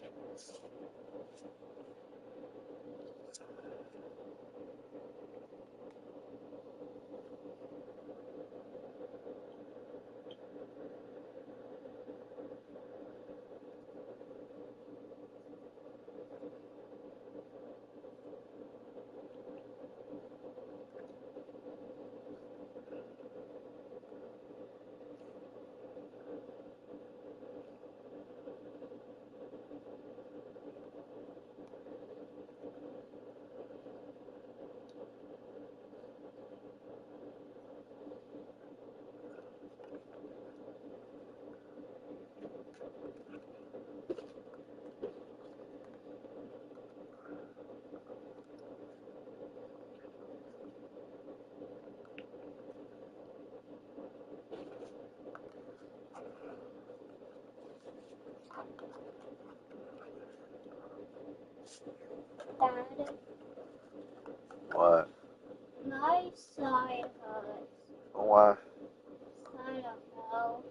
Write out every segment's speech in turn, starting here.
Dad, What? my side hurts. Why? I don't know.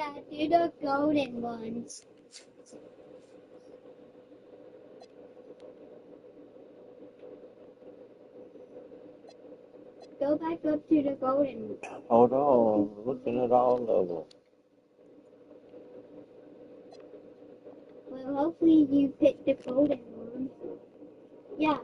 Dad, do the golden ones. Go back up to the golden one. Hold on, looking at all of them. Well, hopefully you pick the golden one. Yeah.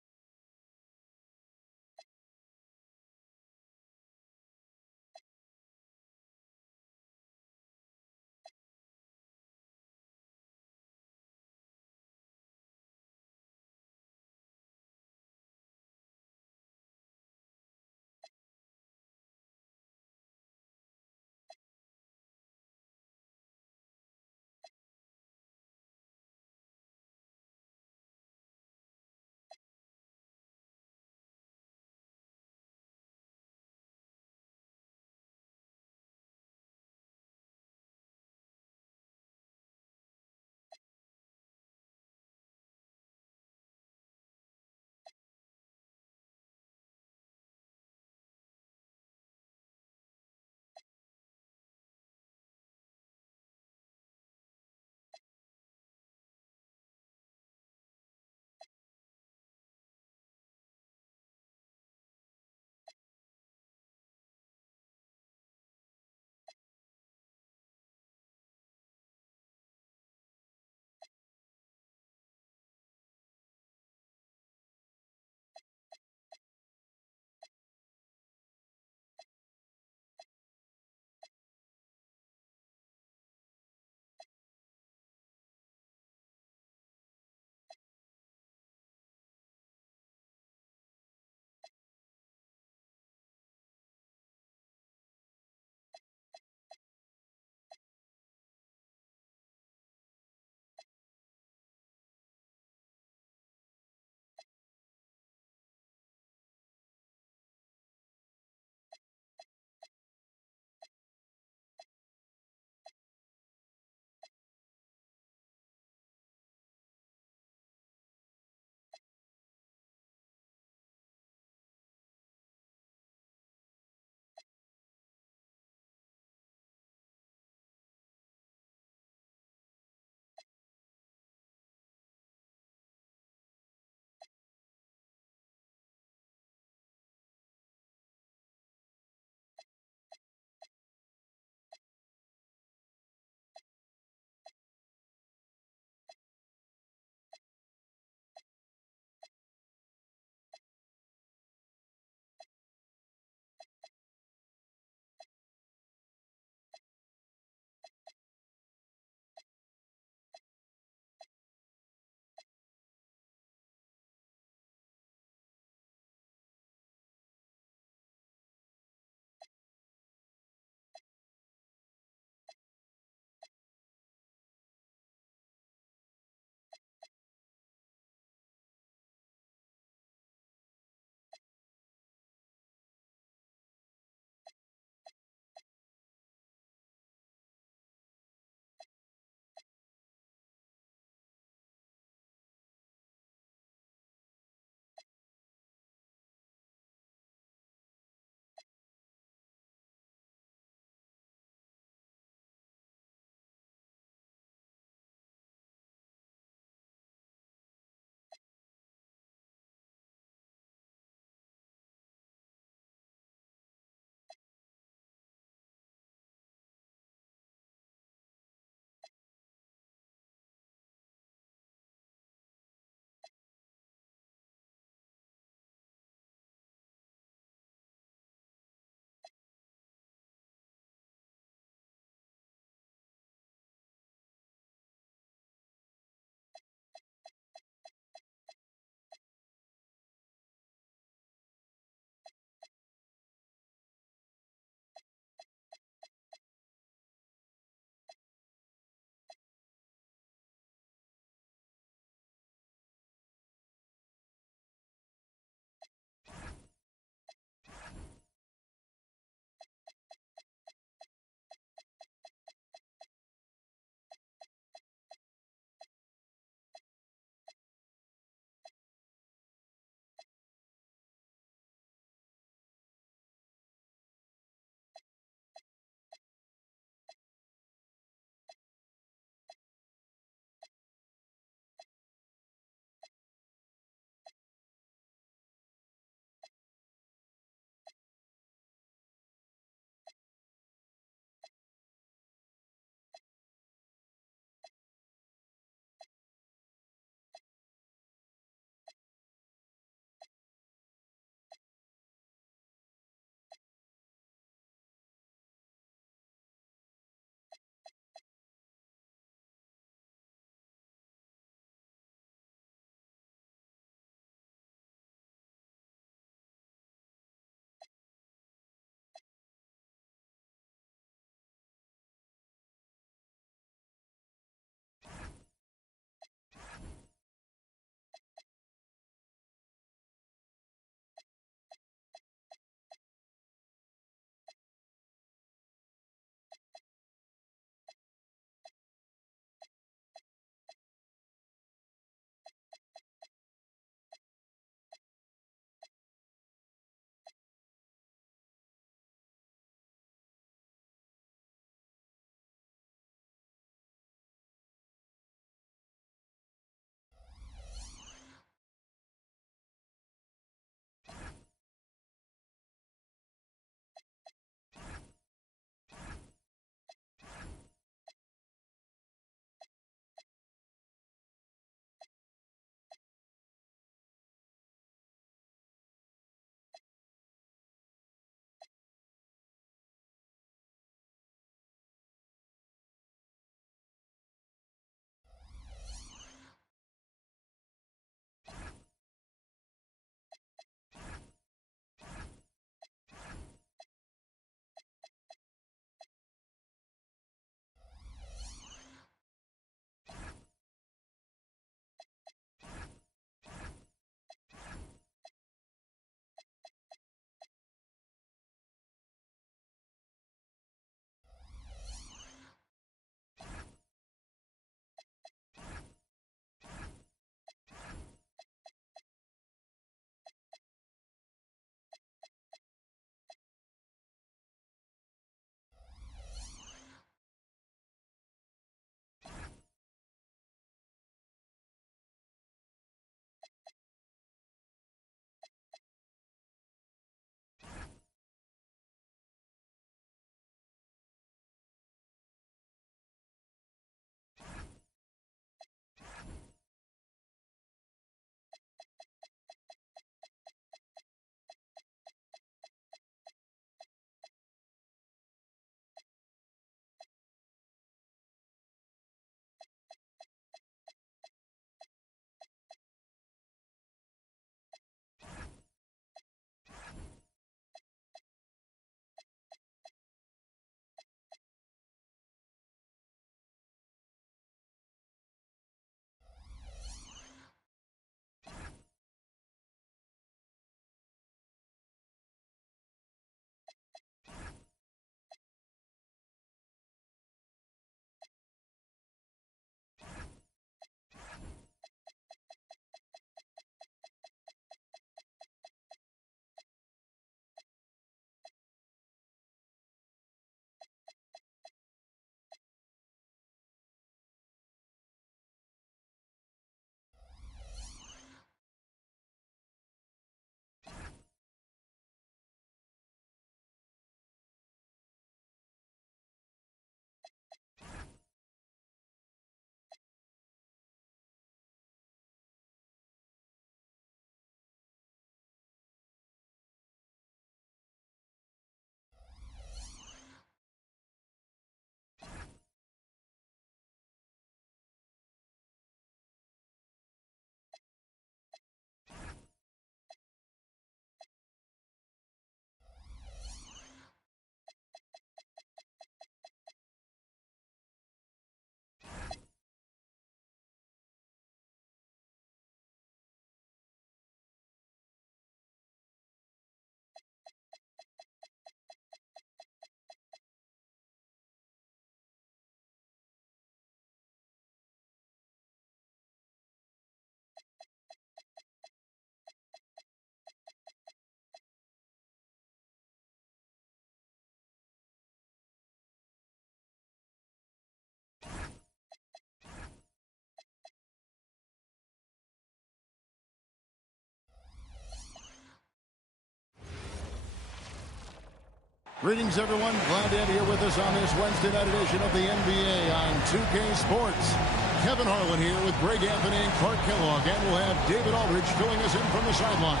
Greetings, everyone. Glad to have you here with us on this Wednesday night edition of the NBA on 2K Sports. Kevin Harlan here with Greg Anthony and Clark Kellogg, and we'll have David Aldridge filling us in from the sideline.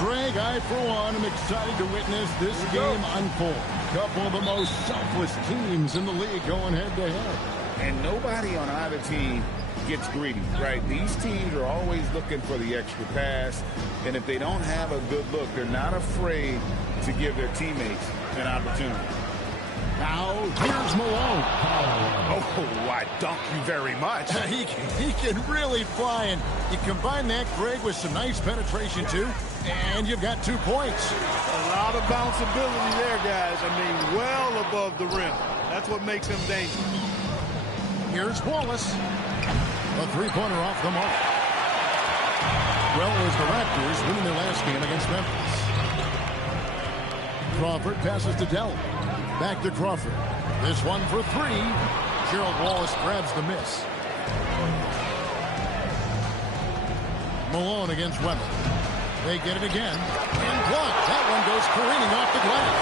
Greg, I, for one, am excited to witness this game unfold. A couple of the most selfless teams in the league going head-to-head. And nobody on either team gets greedy, right? These teams are always looking for the extra pass, and if they don't have a good look, they're not afraid to give their teammates an opportunity. Now, here's Malone. Oh, I thank you very much. He can really fly, and you combine that, Greg, with some nice penetration, too, and you've got 2 points. A lot of bounceability there, guys. I mean, well above the rim. That's what makes him dangerous. Here's Wallace. A three-pointer off the mark. Well, it was the Raptors winning their last game against Memphis. Crawford passes to Dell. Back to Crawford. This one for 3. Gerald Wallace grabs the miss. Malone against Weber. They get it again. And blocked. That one goes careening off the glass.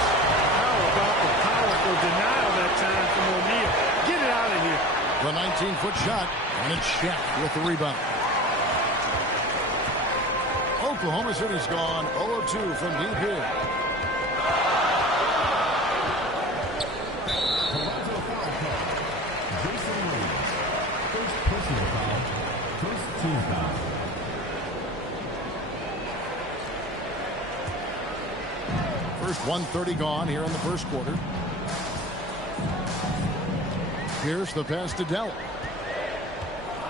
How about the powerful denial that time from O'Neal? Get it out of here. The 19-foot shot, and it's Shaq with the rebound. Oklahoma City's gone 0-2 from deep here. First 1:30 gone here in the first quarter. Here's the pass to Dell.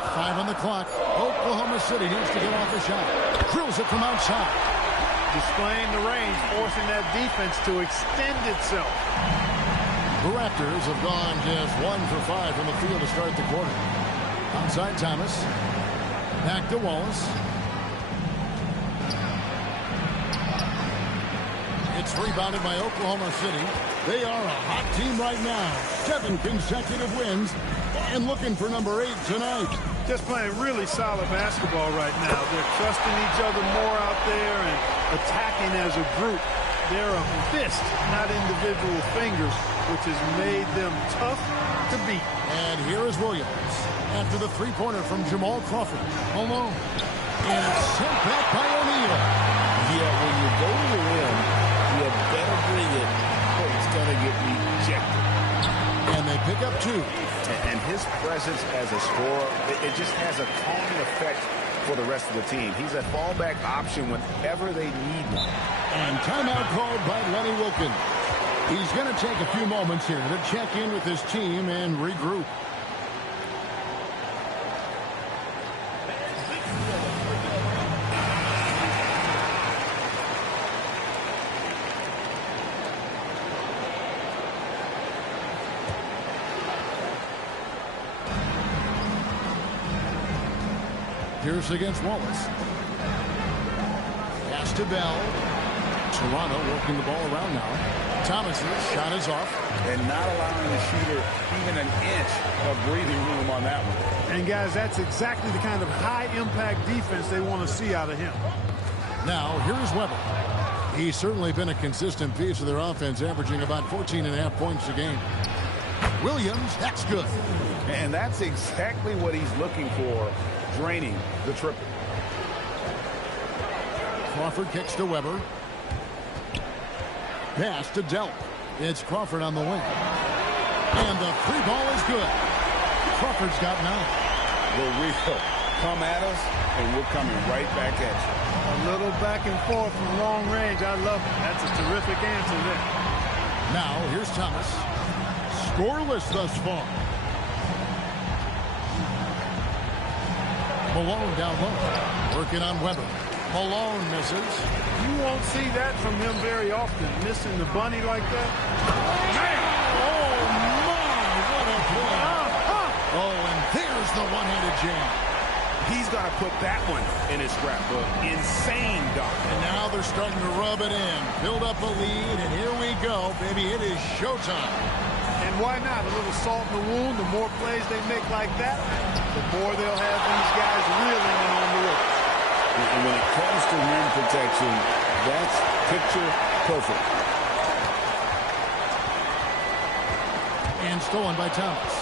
5 on the clock. Oklahoma City needs to get off the shot. Drills it from outside. Displaying the range, forcing that defense to extend itself. The Raptors have gone just 1 for 5 from the field to start the quarter. Outside Thomas. Back to Wallace. It's rebounded by Oklahoma City. They are a hot team right now. 7 consecutive wins and looking for number 8 tonight. Just playing really solid basketball right now. They're trusting each other more out there and attacking as a group. They're a fist, not individual fingers, which has made them tough to beat. And here is Williams after the three-pointer from Jamal Crawford. Malone. And it's sent back by O'Neal. Yeah, when you go to the rim, you better bring it or it's going to get rejected. And they pick up 2. And his presence as a scorer, it just has a calming effect for the rest of the team. He's a fallback option whenever they need one. And timeout called by Lenny Wilkin. He's going to take a few moments here to check in with his team and regroup. Pierce against Wallace. Pass to Bell. Toronto working the ball around now. Thomas's shot is off. And not allowing the shooter even an inch of breathing room on that one. And, guys, that's exactly the kind of high-impact defense they want to see out of him. Now, here's Weber. He's certainly been a consistent piece of their offense, averaging about 14.5 points a game. Williams, that's good. And that's exactly what he's looking for, draining the triple. Crawford kicks to Weber. Pass to Delp. It's Crawford on the wing. And the free ball is good. Crawford's got 9. The real. Come at us, and we're coming right back at you. A little back and forth from long range. I love it. That's a terrific answer there. Now, here's Thomas. Scoreless thus far. Malone down low. Working on Weber. Malone misses. You won't see that from him very often. Missing the bunny like that. Man! Oh, my! What a play. Oh, and there's the one-handed jam. He's going to put that one in his scrapbook. Insane dunk. And now they're starting to rub it in. Build up a lead, and here we go, baby. It is showtime. And why not? A little salt in the wound. The more plays they make like that, the the more they'll have these guys reeling and on the ropes. And when it comes to rim protection, that's picture perfect. And stolen by Thomas.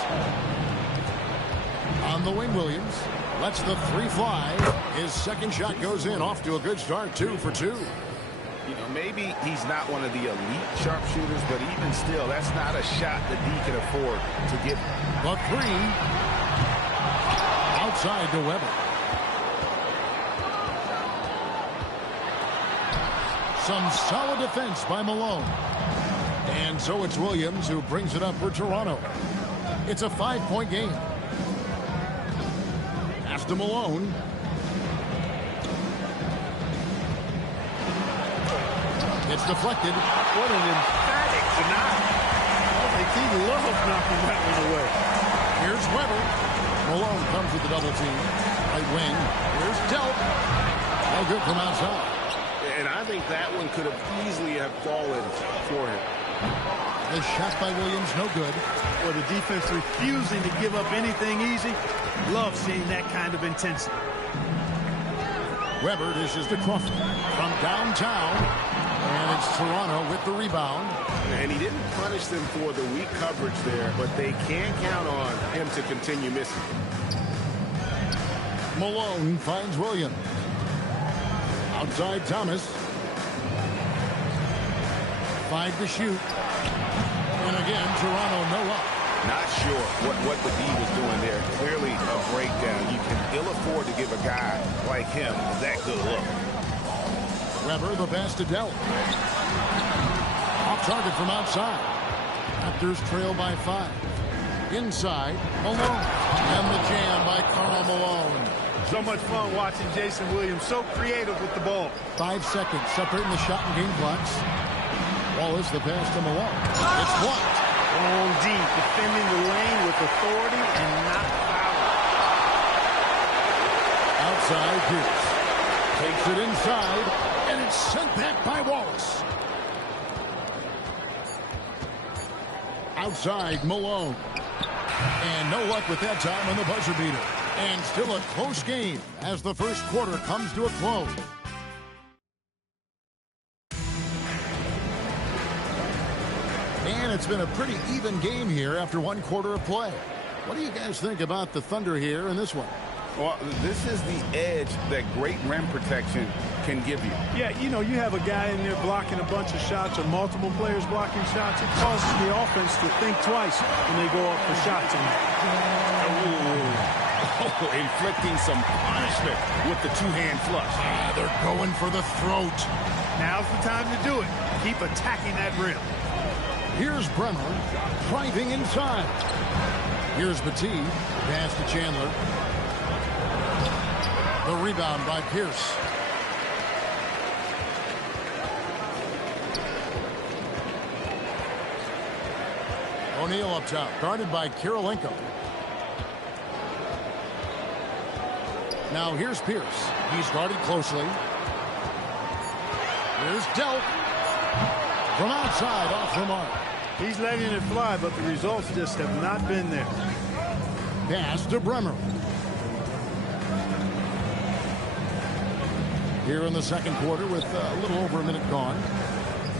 On the wing, Williams lets the three fly. His second shot goes in. Off to a good start, 2 for 2. You know, maybe he's not one of the elite sharpshooters, but even still, that's not a shot that he can afford to get. The three. Outside to Weber. Some solid defense by Malone. And so it's Williams who brings it up for Toronto. It's a 5-point game. Pass to Malone. It's deflected. What an emphatic denial. I think he loves knocking that one away. Here's Weber. Malone comes with the double team. Right wing. Here's Delp. No good from outside. And I think that one could have easily have fallen for him. The shot by Williams, no good. Well, the defense refusing to give up anything easy. Love seeing that kind of intensity. Weber dishes to Crawford from downtown. And it's Toronto with the rebound. And he didn't punish them for the weak coverage there, but they can count on him to continue missing. Malone finds Williams. Outside Thomas. 5 to shoot. And again, Toronto no up. Not sure what the D was doing there. Clearly a breakdown. You can ill afford to give a guy like him that good look. Weber, the pass to Delp. Off target from outside. Raptors trail by 5. Inside, Malone. And the jam by Karl Malone. So much fun watching Jason Williams, so creative with the ball. 5 seconds separating the shot and game clocks. Wallace, the pass to Malone. It's blocked. On deep, defending the lane with authority and not fouling. Outside, Pierce. Takes it inside, and it's sent back by Wallace. Outside, Malone. And no luck with that time on the buzzer beater. And still a close game as the first quarter comes to a close. And it's been a pretty even game here after 1 quarter of play. What do you guys think about the Thunder here in this one? Well, this is the edge that great rim protection can give you. Yeah, you know, you have a guy in there blocking a bunch of shots or multiple players blocking shots. It causes the offense to think twice when they go up for shots. Inflicting some punishment with the two-hand flush. They're going for the throat. Now's the time to do it. Keep attacking that rim. Here's Bremer driving inside. Here's Petit. Pass to Chandler. The rebound by Pierce. O'Neal up top, guarded by Kirilenko. Now here's Pierce. He's guarded closely. Here's Delp. From outside, off the mark. He's letting it fly, but the results just have not been there. Pass to Bremer. Here in the second quarter with a little over a minute gone.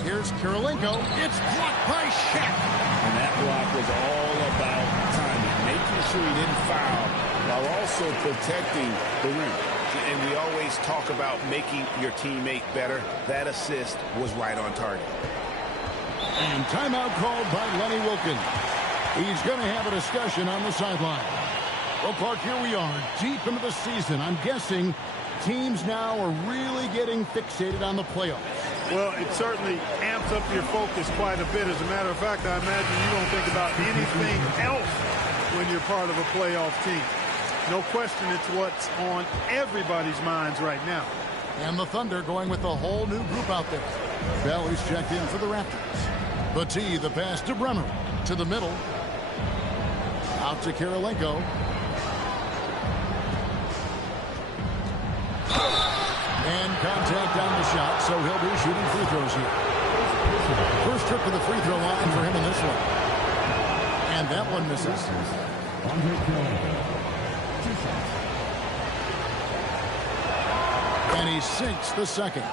Here's Kirilenko. It's blocked by Shaq. And that block was all about timing, making sure he didn't foul while also protecting the rim. And we always talk about making your teammate better. That assist was right on target. And timeout called by Lenny Wilkins. He's going to have a discussion on the sideline. Well, Clark, here we are, deep into the season. I'm guessing teams now are really getting fixated on the playoffs. Well, it certainly amps up your focus quite a bit. As a matter of fact, I imagine you don't think about anything else when you're part of a playoff team. No question it's what's on everybody's minds right now. And the Thunder going with a whole new group out there. Bell is checked in for the Raptors. Petit, the pass to Bremer. To the middle. Out to Kirilenko. And contact on the shot, so he'll be shooting free throws here. First trip to the free throw line for him in this one. And that one misses. And he sinks the second.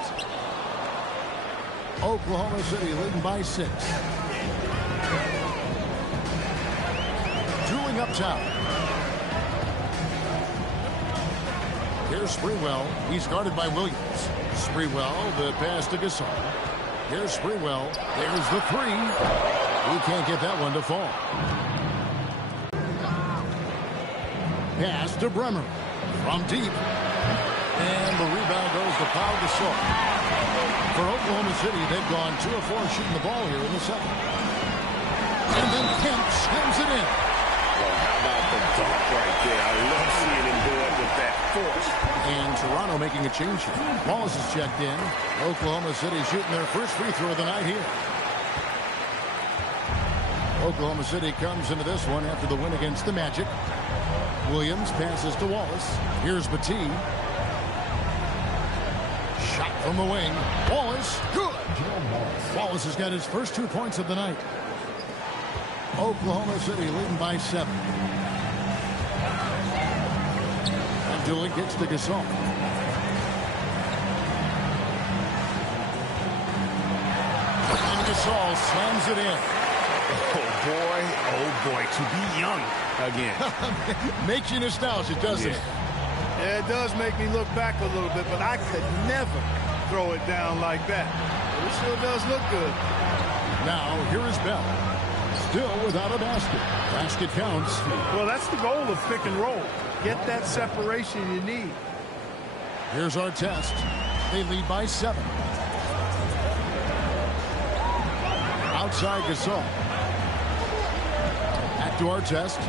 Oklahoma City leading by 6. Drooling up top. Here's Sprewell. He's guarded by Williams. Sprewell, the pass to Gasol. Here's Sprewell. There's the 3. He can't get that one to fall. Pass to Bremer from deep. And the rebound goes to Pau Gasol. For Oklahoma City, they've gone 2 of 4 shooting the ball here in the second. And then Kemp slams it in. Well, how about the dunk right there? I love seeing him do it with that force. And Toronto making a change here. Wallace is checked in. Oklahoma City shooting their first free throw of the night here. Oklahoma City comes into this one after the win against the Magic. Williams passes to Wallace. Here's Batee. Shot from the wing. Wallace, good. Wallace has got his first 2 points of the night. Oklahoma City leading by 7. Abdullah gets to Gasol. And Gasol slams it in. Oh boy, to be young again. Makes you nostalgic, doesn't it? Yeah, it does make me look back a little bit, but I could never throw it down like that. It sure does look good. Now, here is Bell. Still without a basket. Basket counts. Well, that's the goal of pick and roll. Get that separation you need. Here's our test. They lead by 7. Outside Gasol. Back to our test.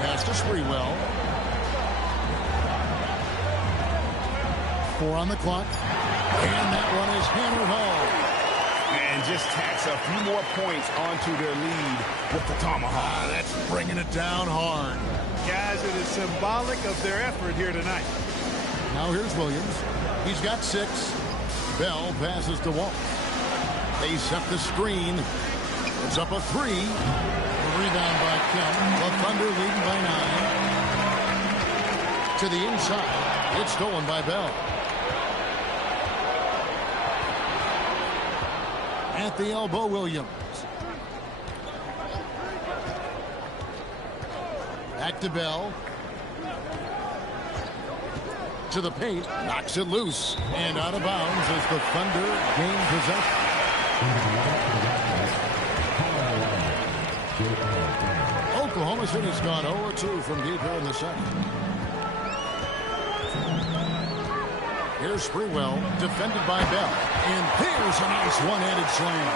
Pass to Sprewell. 4 on the clock. And that one is hammered home. And just tacks a few more points onto their lead with the tomahawk. That's bringing it down hard. Guys, it is symbolic of their effort here tonight. Now here's Williams. He's got 6. Bell passes to Walt. They set the screen. It's up a 3. The rebound by Kemp. The Thunder leading by 9. To the inside. It's stolen by Bell. At the elbow, Williams. Back to Bell. To the paint. Knocks it loose. And out of bounds as the Thunder gain possession. Oklahoma City's gone 0-2 from deep here in the second. Here's Sprewell, defended by Bell. And here's a nice one-handed slam.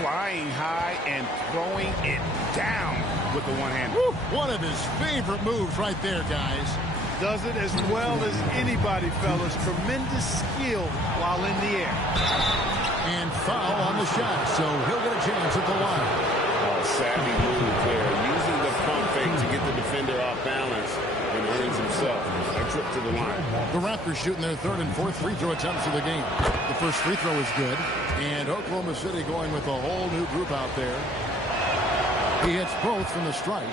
Flying high and throwing it down with the one-hand. One of his favorite moves right there, guys. Does it as well as anybody, fellas. Tremendous skill while in the air. And foul on the shot, so he'll get a chance at the line. Oh, savvy move there. Using the pump fake to get the defender off balance and earns himself a trip to the line. The Raptors shooting their 3rd and 4th free throw attempts of the game. The first free throw is good. And Oklahoma City going with a whole new group out there. He hits both from the stripe.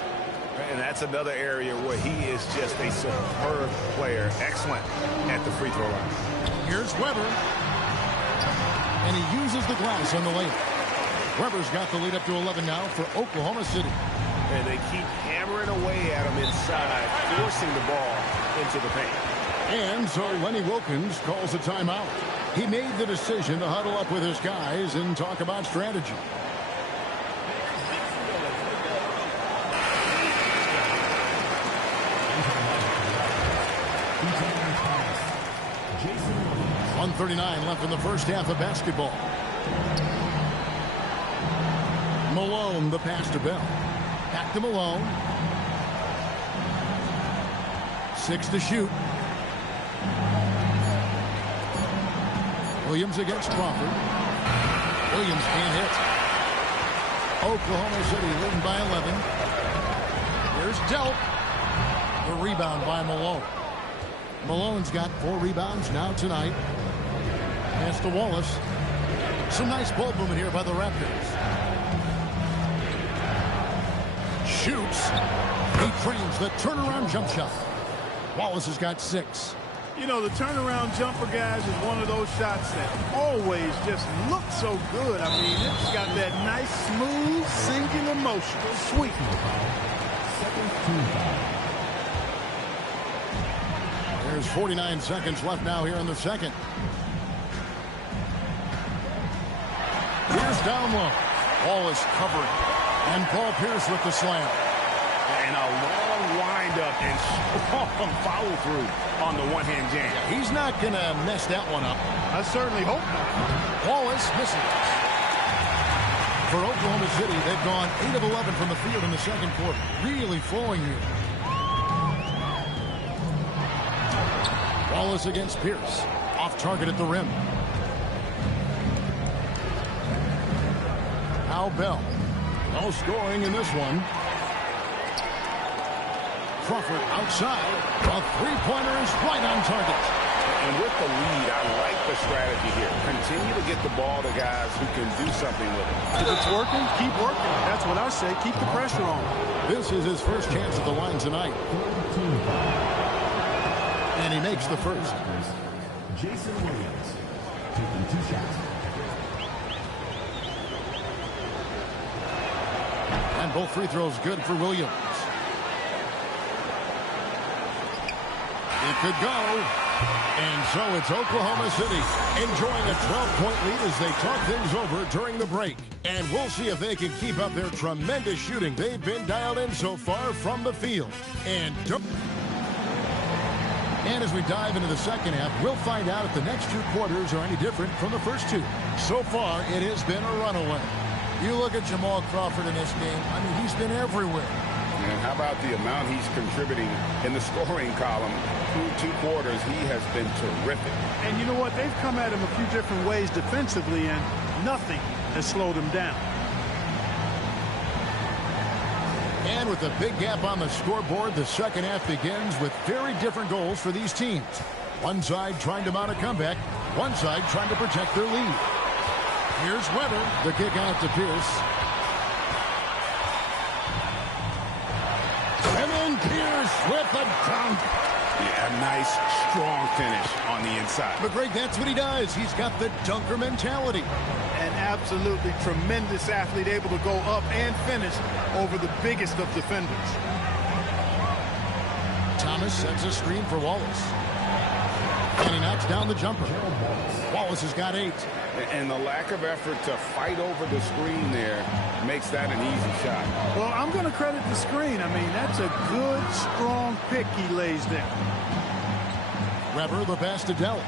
And that's another area where he is just a superb player. Excellent at the free throw line. Here's Weber. And he uses the glass on the layup. Weber's got the lead up to 11 now for Oklahoma City. And they keep hammering away at him inside, forcing the ball into the paint. And so Lenny Wilkins calls a timeout. He made the decision to huddle up with his guys and talk about strategy. .139 left in the first half of basketball. Malone, the pass to Bell. Back to Malone. 6 to shoot. Williams against Crawford. Williams can't hit. Oklahoma City leading by 11. Here's Delp. The rebound by Malone. Malone's got 4 rebounds now tonight. Pass to Wallace. Some nice ball movement here by the Raptors. shoots. He trains the turnaround jump shot. Wallace has got 6. You know, the turnaround jumper, guys, is one of those shots that always just looks so good. I mean, it's got that nice, smooth, singular motion. Sweet. There's 49 seconds left now here in the second. Here's down low. Wallace covering. And Paul Pierce with the slam. And a long windup and strong follow through on the one-hand jam. He's not going to mess that one up. I certainly hope not. Wallace misses. For Oklahoma City, they've gone 8 of 11 from the field in the second quarter. Really flowing here. Wallace against Pierce. Off target at the rim. Al Bell. No scoring in this one. Crawford outside. A three-pointer is right on target. And with the lead, I like the strategy here. Continue to get the ball to guys who can do something with it. If it's working, keep working. That's what I say. Keep the pressure on. This is his first chance at the line tonight. And he makes the first. Jason Williams taking 2 shots. And both free throws good for Williams. It could go. And so it's Oklahoma City enjoying a 12-point lead as they talk things over during the break. And we'll see if they can keep up their tremendous shooting they've been dialed in so far from the field. And as we dive into the second half, we'll find out if the next 2 quarters are any different from the first 2. So far, it has been a runaway. You look at Jamal Crawford in this game, I mean, he's been everywhere. And how about the amount he's contributing in the scoring column? Through 2 quarters, he has been terrific. And you know what? They've come at him a few different ways defensively, and nothing has slowed him down. And with a big gap on the scoreboard, the second half begins with very different goals for these teams. One side trying to mount a comeback, one side trying to protect their lead. Here's Weber, the kick out to Pierce. And then Pierce with a dunk. Yeah, nice, strong finish on the inside. But Greg, that's what he does. He's got the dunker mentality. An absolutely tremendous athlete, able to go up and finish over the biggest of defenders. Thomas sets a screen for Wallace. And he knocks down the jumper. Wallace has got 8. And the lack of effort to fight over the screen there makes that an easy shot. Well, I'm going to credit the screen. I mean, that's a good, strong pick he lays there. Weber, the pass to Dell.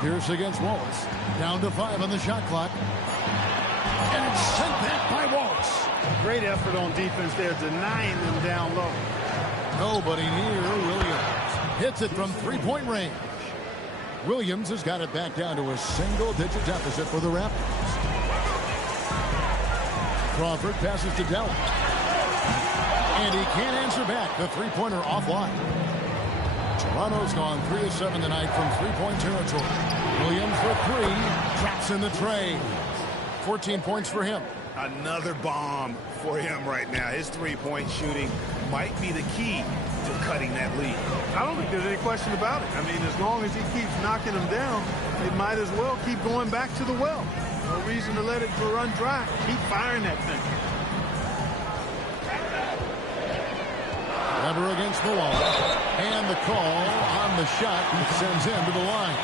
Pierce against Wallace. Down to 5 on the shot clock. And it's sent back by Wallace. Great effort on defense there, denying them down low. Nobody near Williams. Hits it from 3-point range. Williams has got it back down to a single-digit deficit for the Raptors. Crawford passes to Dell. And he can't answer back. The three-pointer offline. Toronto's gone 3 of 7 tonight from 3-point territory. Williams for 3. Drops in the tray. 14 points for him. Another bomb for him right now. His three-point shooting might be the key to cutting that lead. I don't think there's any question about it. I mean, as long as he keeps knocking them down, they might as well keep going back to the well. No reason to let it run dry. Keep firing that thing. Weber against the wall. And the call on the shot sends him to the line.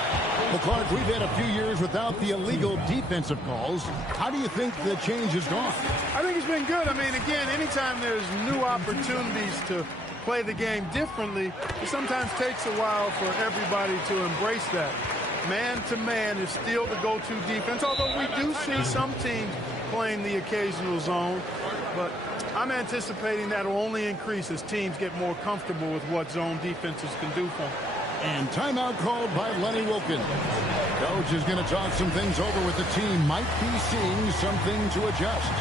Well, Clark, we've had a few years without the illegal defensive calls. How do you think the change has gone? I think it's been good. I mean, again, anytime there's new opportunities to play the game differently, it sometimes takes a while for everybody to embrace that. Man-to-man is still the go-to defense, although we do see some teams playing the occasional zone. But I'm anticipating that will only increase as teams get more comfortable with what zone defenses can do for them. And timeout called by Lenny Wilkens. Coach is going to talk some things over with the team. Might be seeing something to adjust.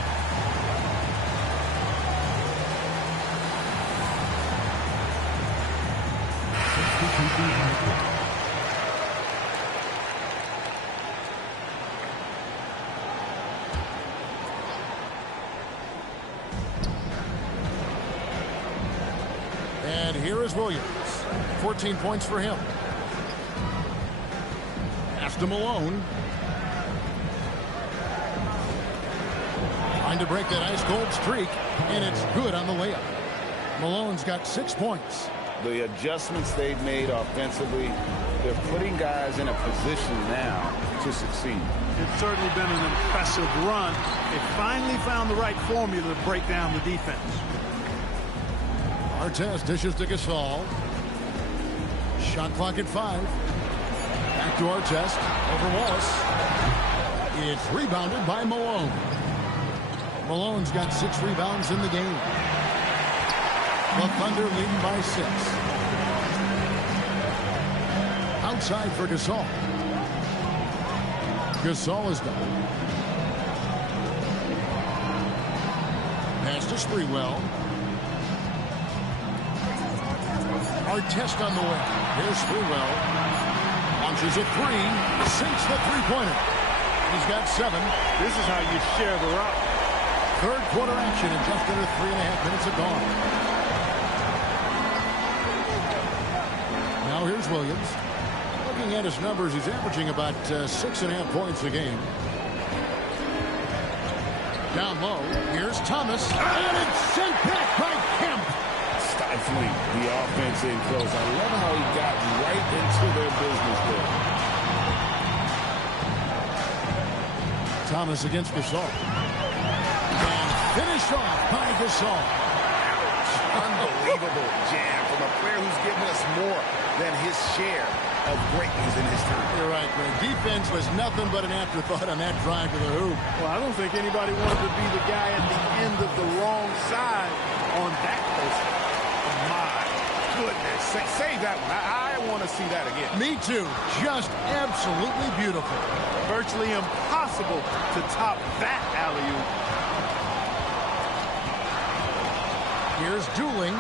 And here is Williams. 14 points for him. Pass to Malone. Trying to break that ice-cold streak, and it's good on the layup. Malone's got 6 points. The adjustments they've made offensively, they're putting guys in a position now to succeed. It's certainly been an impressive run. They finally found the right formula to break down the defense. Artest dishes to Gasol. Shot clock at 5. Back to Artest. Over Wallace. It's rebounded by Malone. Malone's got 6 rebounds in the game. The Thunder leading by 6. Outside for Gasol. Gasol is done. Pass to Sprewell. Artest on the way. Here's Sprewell. Launches a 3. Sinks the three-pointer. He's got 7. This is how you share the rock. Third quarter action and just under 3.5 minutes have gone. Now here's Williams. Looking at his numbers, he's averaging about 6.5 points a game. Down low, here's Thomas, and it's sent back by Kemp. Stifling the offense in close. I love how he got right into their business there. Thomas against Gasol. And finished off by Gasol. Unbelievable jam from a player who's given us more than his share of greatness in his time. You're right, Greg. Defense was nothing but an afterthought on that drive to the hoop. Well, I don't think anybody wanted to be the guy at the end of the wrong side on that post. My goodness. Say that one. I want to see that again. Me too. Just absolutely beautiful. Virtually impossible to top that alley-oop. Here's Dooling.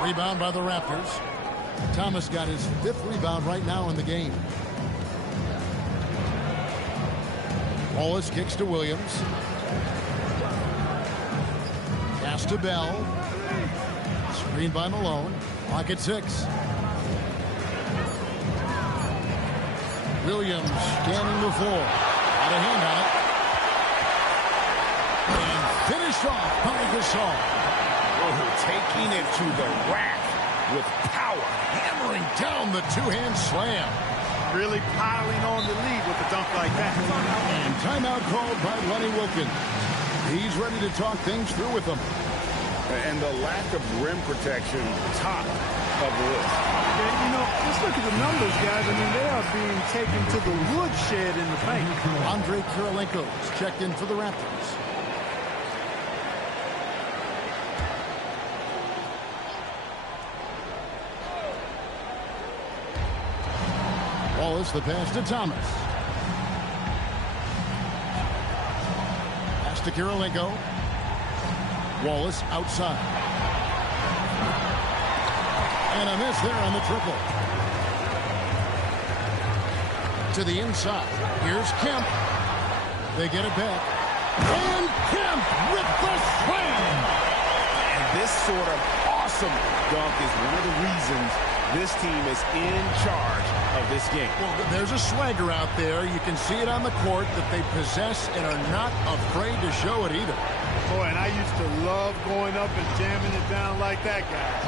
Rebound by the Raptors. Thomas got his 5th rebound right now in the game. Wallace kicks to Williams. Pass to Bell. Screen by Malone. Clock at 6. Williams scanning the floor. Got a hand on it. And finished off by Gasol. Taking it to the rack with power. Hammering down the two-hand slam. Really piling on the lead with a dunk like that. And timeout called by Lenny Wilkens. He's ready to talk things through with them. And the lack of rim protection, top of the list. Yeah, you know, just look at the numbers, guys. I mean, they are being taken to the woodshed in the paint. Andre Kirilenko's checked in for the Raptors. Wallace, the pass to Thomas. Pass to Kirilenko. Wallace outside. And a miss there on the triple. To the inside. Here's Kemp. They get it back. And Kemp with the slam. And this sort of awesome dunk is one of the reasons this team is in charge of this game. Well, there's a swagger out there. You can see it on the court that they possess and are not afraid to show it either. Boy, and I used to love going up and jamming it down like that, guy.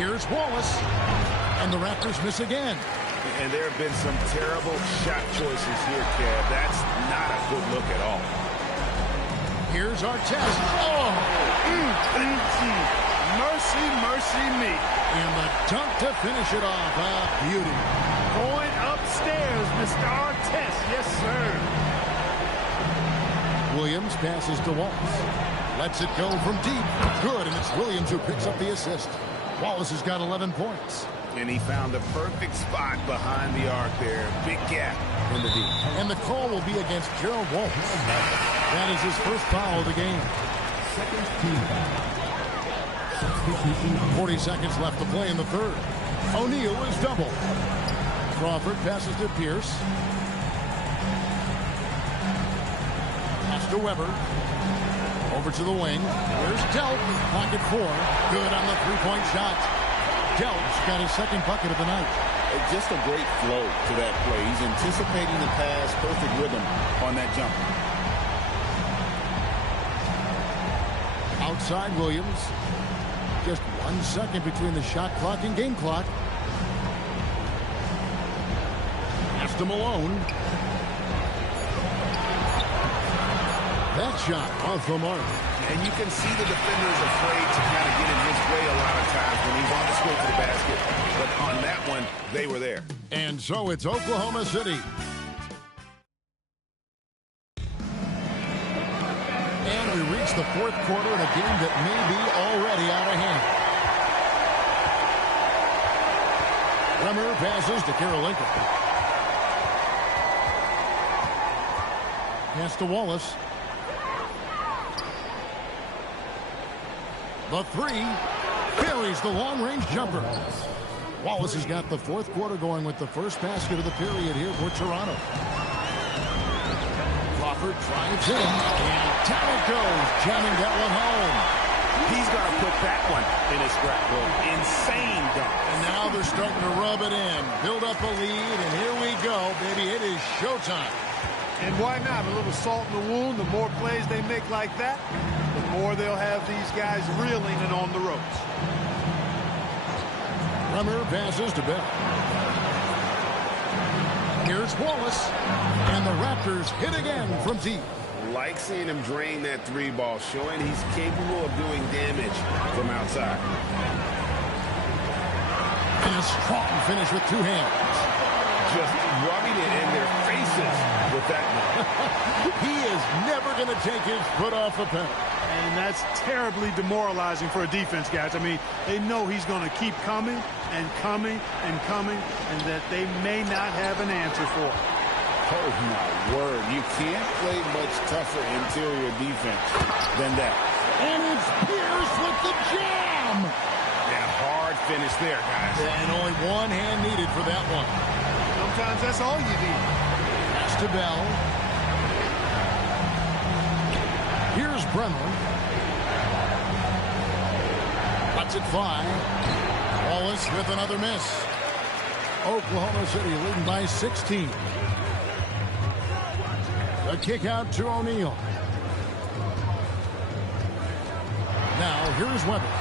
Here's Wallace. And the Raptors miss again. And there have been some terrible shot choices here, Kev. That's not a good look at all. Here's Artest. Oh! Mercy, mercy me. And the dunk to finish it off. Ah, beauty. Going upstairs, Mr. Artest. Yes, sir. Williams passes to Wallace. Lets it go from deep. Good, and it's Williams who picks up the assist. Wallace has got 11 points. And he found the perfect spot behind the arc there. Big gap in the deep. And the call will be against Gerald Wallace. That is his first foul of the game. Second team foul. 40 seconds left to play in the third. O'Neal is double. Crawford passes to Pierce. Pass to Weber. Over to the wing. Here's Delp. Pocket 4. Good on the three-point shot. Delp's got his second bucket of the night. Just a great flow to that play. He's anticipating the pass. Perfect rhythm on that jumper. Outside Williams. Just 1 second between the shot clock and game clock. Pass to Malone. That shot off the mark. And you can see the defender is afraid to kind of get in his way a lot of times when he's on his way to the basket. But on that one, they were there. And so it's Oklahoma City. And we reach the fourth quarter in a game that may be already out of hand. Bremer passes to Karolinko. Pass to Wallace. The three carries the long-range jumper. Wallace has got the fourth quarter going with the first basket of the period here for Toronto. Crawford drives in, and down it goes, jamming that one home. He's going to put that one in his scrapbook. Insane dunk. And now they're starting to rub it in, build up a lead, and here we go, baby. It is showtime. And why not? A little salt in the wound. The more plays they make like that, the more they'll have these guys reeling and on the ropes. Bremer passes to Bell. Here's Wallace. And the Raptors hit again from deep. Like seeing him drain that three ball, showing he's capable of doing damage from outside. And a strong finish with two hands. Just rubbing it in their faces with that one. He is never going to take his foot off the pedal. And that's terribly demoralizing for a defense, guys. I mean, they know he's going to keep coming and coming and coming, and that they may not have an answer for. Oh, my word. You can't play much tougher interior defense than that. And it's Pierce with the jam. Yeah, hard finish there, guys. And only one hand needed for that one. Sometimes that's all you need. Pass to Bell. Here's Bremer. Cuts it 5. Wallace with another miss. Oklahoma City leading by 16. The kick out to O'Neal. Now here's Weber.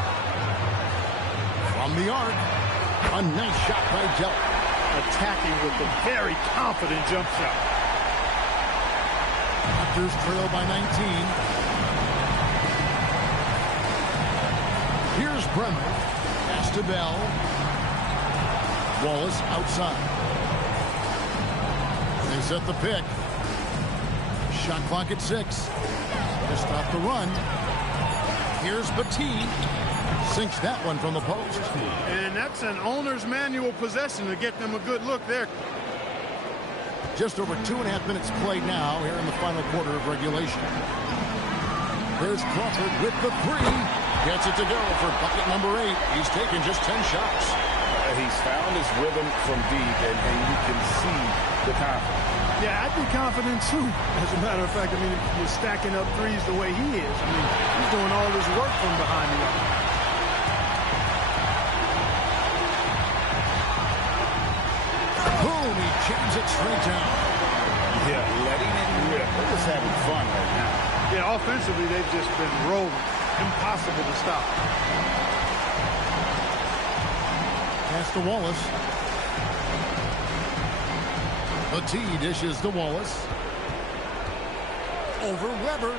From the arc. A nice shot by Delp. Attacking with a very confident jump shot. Raptors trail by 19. Here's Bremer. Pass to Bell. Wallace outside. They set the pick. Shot clock at 6. Just off the run. Here's Petit. Sinks that one from the post. And that's an owner's manual possession to get them a good look there. Just over 2.5 minutes played now here in the final quarter of regulation. There's Crawford with the three. Gets it to go for bucket number 8. He's taken just 10 shots. He's found his rhythm from deep, and you can see the confidence. Yeah, I'd be confident too. As a matter of fact, I mean, if you're stacking up threes the way he is, I mean, he's doing all this work from behind the arc. Boom, he jams it straight down. Yeah, letting it rip. They're just having fun right now. Yeah, offensively, they've just been rolling. Impossible to stop. Pass to Wallace. Petit dishes to Wallace. Over Weber.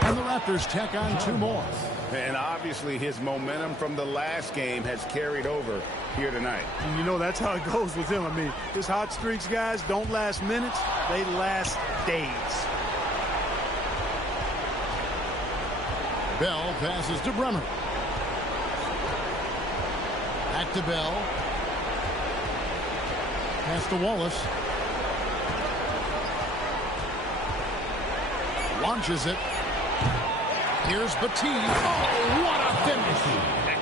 And the Raptors tack on 2 more. And obviously his momentum from the last game has carried over here tonight. And you know, that's how it goes with him. I mean, his hot streaks, guys, don't last minutes. They last days. Bell passes to Bremer. Back to Bell. Pass to Wallace. Launches it. Here's Petit. Oh, what a finish!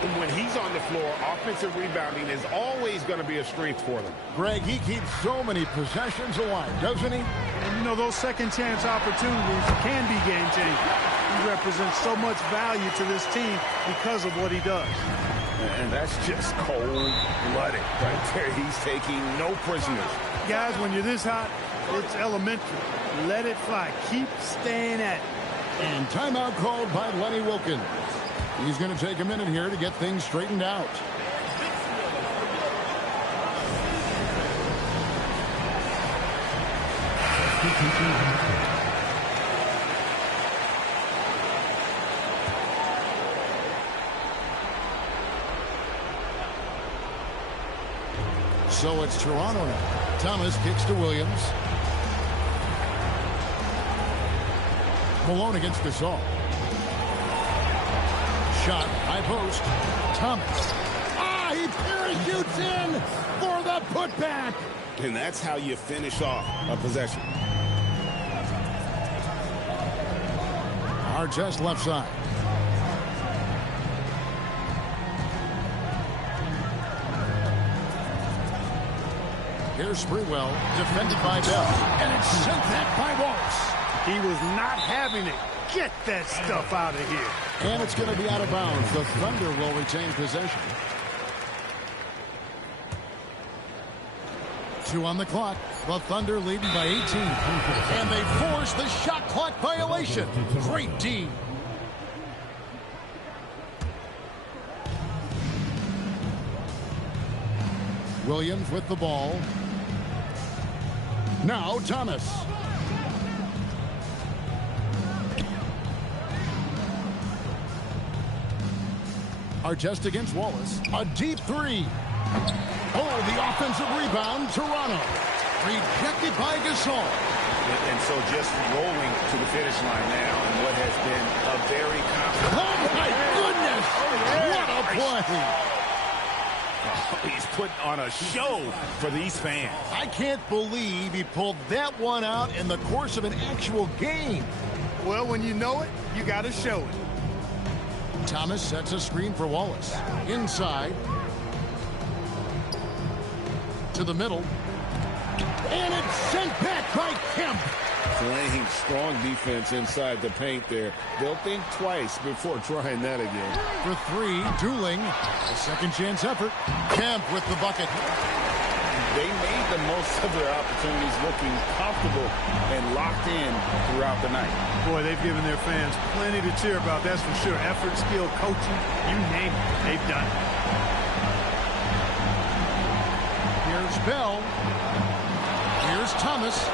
And when he's on the floor, offensive rebounding is always going to be a strength for them. Greg, he keeps so many possessions alive, doesn't he? And, you know, those second chance opportunities can be game changing. He represents so much value to this team because of what he does. And that's just cold-blooded right there. He's taking no prisoners. Guys, when you're this hot, it's elementary. Let it fly. Keep staying at it. And timeout called by Lenny Wilkens. He's going to take a minute here to get things straightened out. So it's Toronto now. Thomas kicks to Williams. Malone against Gasol. Shot, high post. Thomas. He parachutes in for the putback. And that's how you finish off a possession. Artest left side. Here's Sprewell, defended by Bell. And it's sent back by Wallace. He was not having it. Get that stuff out of here. And it's going to be out of bounds. The Thunder will retain possession. 2 on the clock. The Thunder leading by 18. And they force the shot clock violation. Great D. Williams with the ball. Now Thomas. Artest against Wallace. A deep three. Oh, the offensive rebound, Toronto. Rejected by Gasol. And so just rolling to the finish line now in what has been a very confident. Oh, my goodness. What a play. He's putting on a show for these fans. I can't believe he pulled that one out in the course of an actual game. Well, when you know it, you got to show it. Thomas sets a screen for Wallace. Inside. To the middle. And it's sent back by Kemp. Playing strong defense inside the paint there. They'll think twice before trying that again. For 3, dueling. A second chance effort. Kemp with the bucket. They made the most of their opportunities, looking comfortable and locked in throughout the night. Boy, they've given their fans plenty to cheer about, that's for sure. Effort, skill, coaching, you name it, they've done it. Here's Bell. Here's Thomas.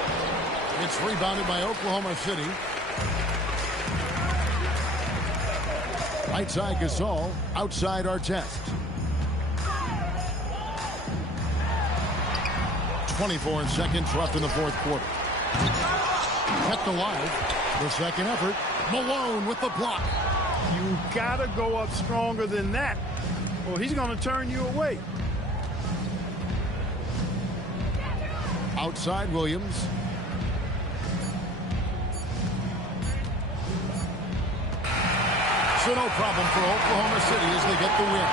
It's rebounded by Oklahoma City. Right side Gasol. Outside Artest. 24 seconds left in the fourth quarter. Kept alive. The second effort. Malone with the block. You gotta go up stronger than that, or he's gonna turn you away. Outside Williams. So no problem for Oklahoma City as they get the win.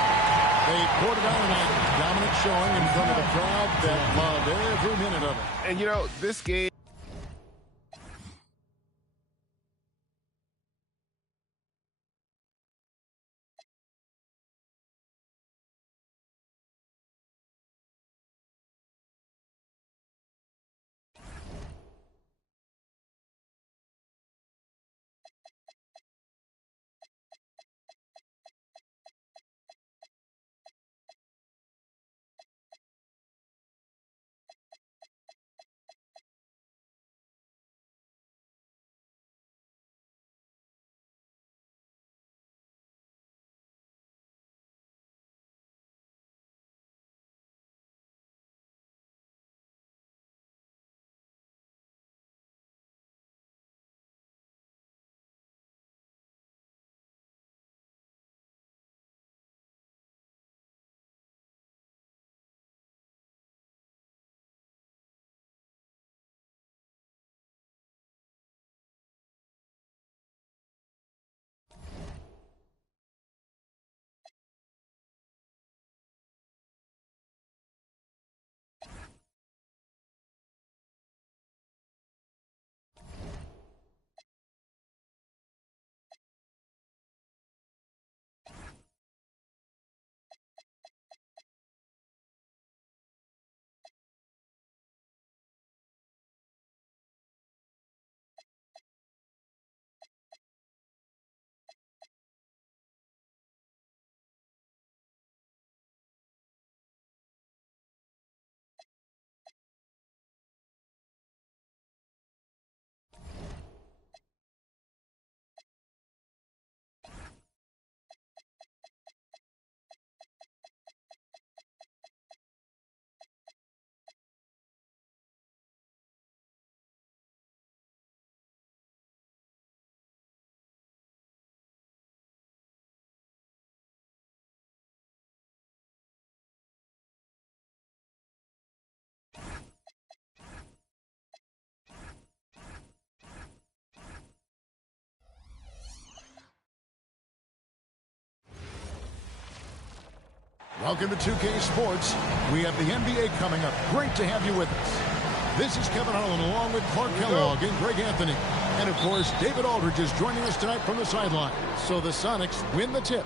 They poured it out tonight. Dominant showing in front of the crowd that loved every minute of it. And, you know, this game Welcome to 2K Sports. We have the NBA coming up. Great to have you with us. This is Kevin Harlan along with Clark Kellogg and Greg Anthony. And, of course, David Aldridge is joining us tonight from the sideline. So the Sonics win the tip.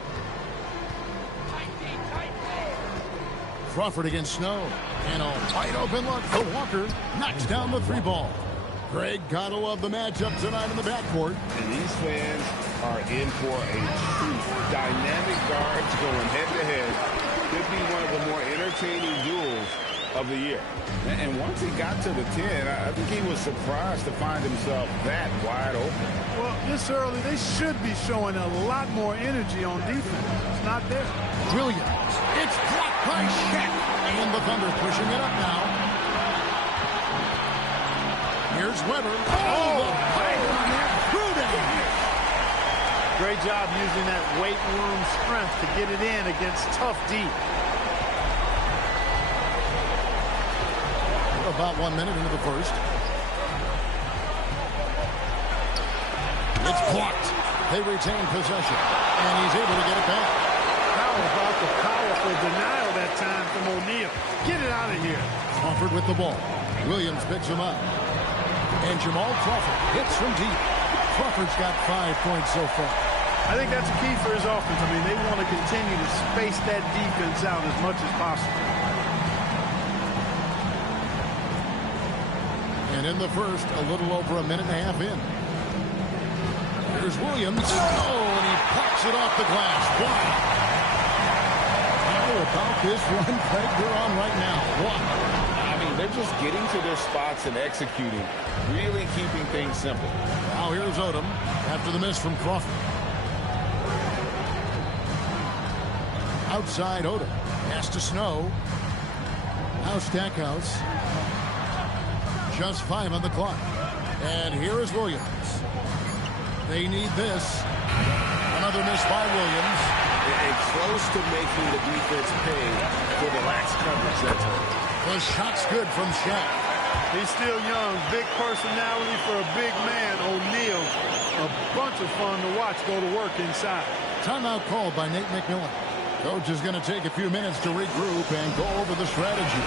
Crawford against Snow. And a wide open look for Walker. Knocks down the three ball. Greg, gotta love the matchup tonight in the backcourt. And these fans are in for a true dynamic guards going head-to-head. Could be one of the more entertaining duels of the year. And once he got to the 10, I think he was surprised to find himself that wide open. Well, this early, they should be showing a lot more energy on defense. It's not there. Williams. It's blocked by Shaq. And the Thunder pushing it up now. Here's Weber. Oh, the play on that. Great job using that weight room strength to get it in against tough D. About 1 minute into the first. It's blocked. They retain possession. And he's able to get it back. How about the powerful denial that time from O'Neal? Get it out of here. Crawford with the ball. Williams picks him up. And Jamal Crawford hits from deep. Crawford's got 5 points so far. I think that's a key for his offense. I mean, they want to continue to space that defense out as much as possible. And in the first, a little over a minute and a half in. Here's Williams. Oh, and he pops it off the glass. Wow. How about this run, Craig, we're on right now? What? I mean, they're just getting to their spots and executing, really keeping things simple. Now here's Odom after the miss from Crawford. Outside Odom. Pass to Snow. Now Stackhouse. Just 5 on the clock. And here is Williams. They need this. Another miss by Williams. It's close to making the defense pay for the lax coverage that time. The shot's good from Shaq. He's still young. Big personality for a big man. O'Neal. A bunch of fun to watch go to work inside. Timeout called by Nate McMillan. Coach is going to take a few minutes to regroup and go over the strategy.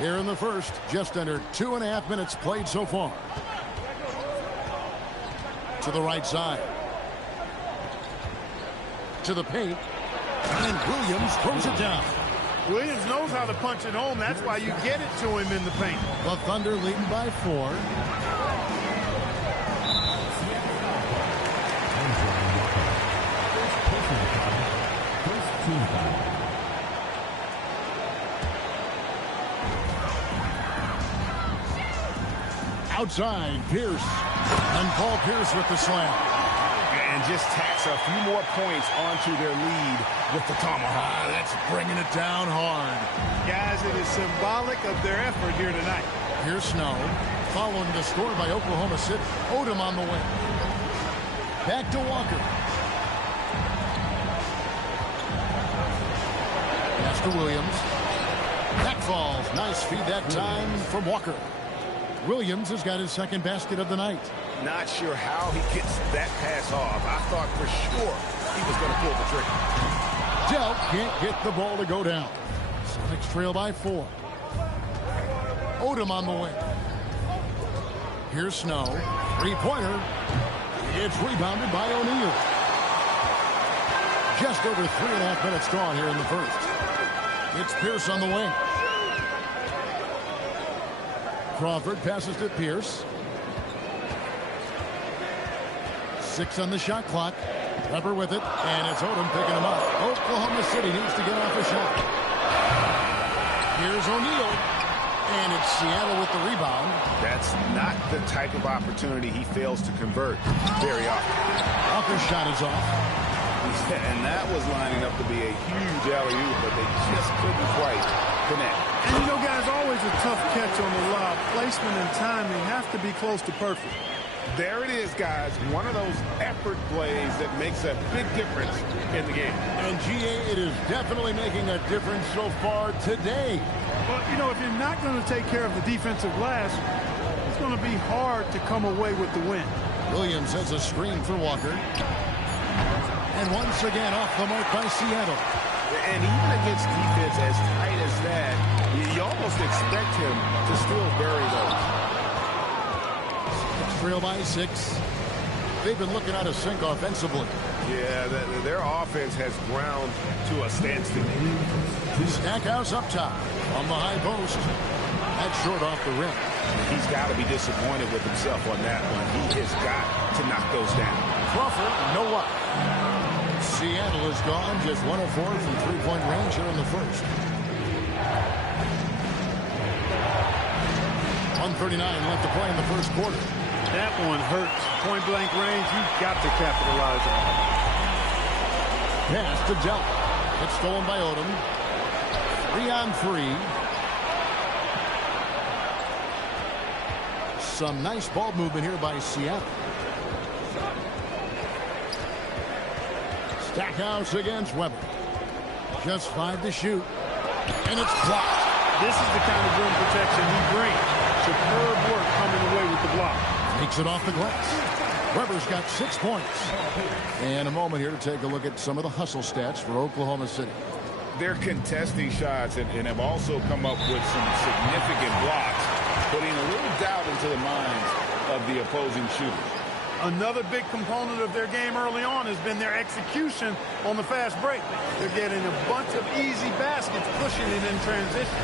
Here in the first, just under 2.5 minutes played so far. To the right side. To the paint. And Williams throws it down. Williams knows how to punch it home. That's why you get it to him in the paint. The Thunder leading by 4. Outside, Pierce. And Paul Pierce with the slam. And just tacks a few more points onto their lead with the tomahawk. That's bringing it down hard. Guys, it is symbolic of their effort here tonight. Here's Snow. Following the score by Oklahoma City. Odom on the wing. Back to Walker. Pass to Williams. Back falls. Nice feed that time from Walker. Williams has got his second basket of the night. Not sure how he gets that pass off. I thought for sure he was going to pull the trigger. Delk can't get the ball to go down. Sonics trail by 4. Odom on the wing. Here's Snow. Three-pointer. It's rebounded by O'Neal. Just over 3.5 minutes gone here in the first. It's Pierce on the wing. Crawford passes to Pierce. 6 on the shot clock. Weber with it, and it's Odom picking him up. Oklahoma City needs to get off a shot. Here's O'Neal, and it's Seattle with the rebound. That's not the type of opportunity he fails to convert very often. Walker's shot is off. And that was lining up to be a huge alley-oop, but they just couldn't quite connect. And you know, guys, always a tough catch on the lob. Placement and timing have to be close to perfect. There it is, guys. One of those effort plays that makes a big difference in the game. And GA, it is definitely making a difference so far today. But, you know, if you're not going to take care of the defensive glass, it's going to be hard to come away with the win. Williams has a screen for Walker. And once again off the mark by Seattle. And even against defense as tight as that, you almost expect him to still bury those. Trail by 6. They've been looking out of sync offensively. Yeah, their offense has ground to a standstill. Stackhouse up top on the high post. That's short off the rim. He's got to be disappointed with himself on that one. He has got to knock those down. Crawford, no luck. Seattle is gone, just 1 of 4 from three-point range here in the first. 1:39 left to play in the first quarter. That one hurts. Point-blank range, you've got to capitalize on it. Pass to Delp. It's stolen by Odom. 3-on-3. Some nice ball movement here by Seattle. Stackhouse against Weber. Just 5 to shoot. And it's blocked. This is the kind of rim protection he brings. Superb work coming away with the block. Takes it off the glass. Weber's got 6 points. And a moment here to take a look at some of the hustle stats for Oklahoma City. They're contesting shots and have also come up with some significant blocks, putting a little doubt into the minds of the opposing shooters. Another big component of their game early on has been their execution on the fast break. They're getting a bunch of easy baskets, pushing it in transition.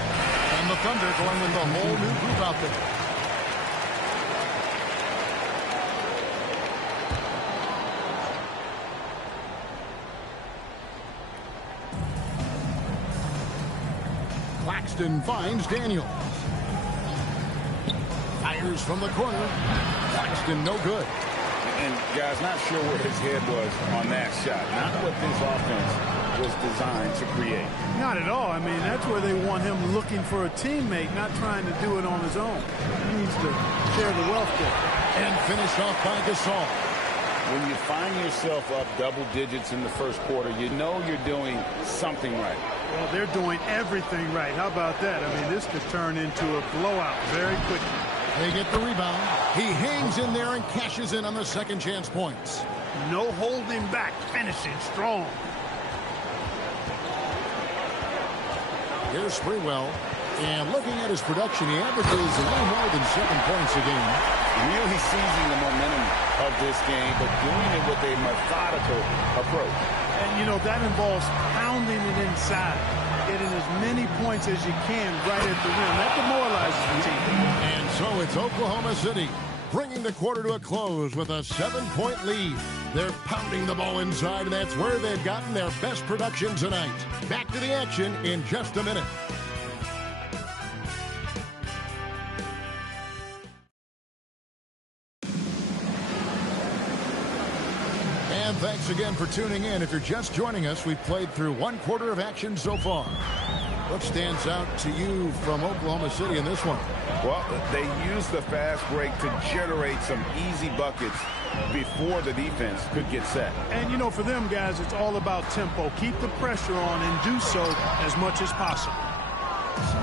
And the Thunder going with a whole new group out there. Claxton finds Daniels. Fires from the corner. Claxton no good. And, guys, not sure where his head was on that shot. Not what this offense was designed to create. Not at all. I mean, that's where they want him looking for a teammate, not trying to do it on his own. He needs to share the wealth there. And finished off by Gasol. When you find yourself up double digits in the first quarter, you know you're doing something right. Well, they're doing everything right. How about that? I mean, this could turn into a blowout very quickly. They get the rebound. He hangs in there and cashes in on the second chance points. No holding back, finishing strong. Here's Sprewell. And looking at his production, he averages a little more than 7 points a game. Really seizing the momentum of this game, but doing it with a methodical approach. And, you know, that involves pounding it inside, getting as many points as you can right at the rim. That demoralizes the team. And so it's Oklahoma City bringing the quarter to a close with a 7-point lead. They're pounding the ball inside, and that's where they've gotten their best production tonight. Back to the action in just a minute. And thanks again for tuning in. If you're just joining us, we've played through 1 quarter of action so far. What stands out to you from Oklahoma City in this one? Well, they used the fast break to generate some easy buckets before the defense could get set. And, you know, for them, guys, it's all about tempo. Keep the pressure on and do so as much as possible.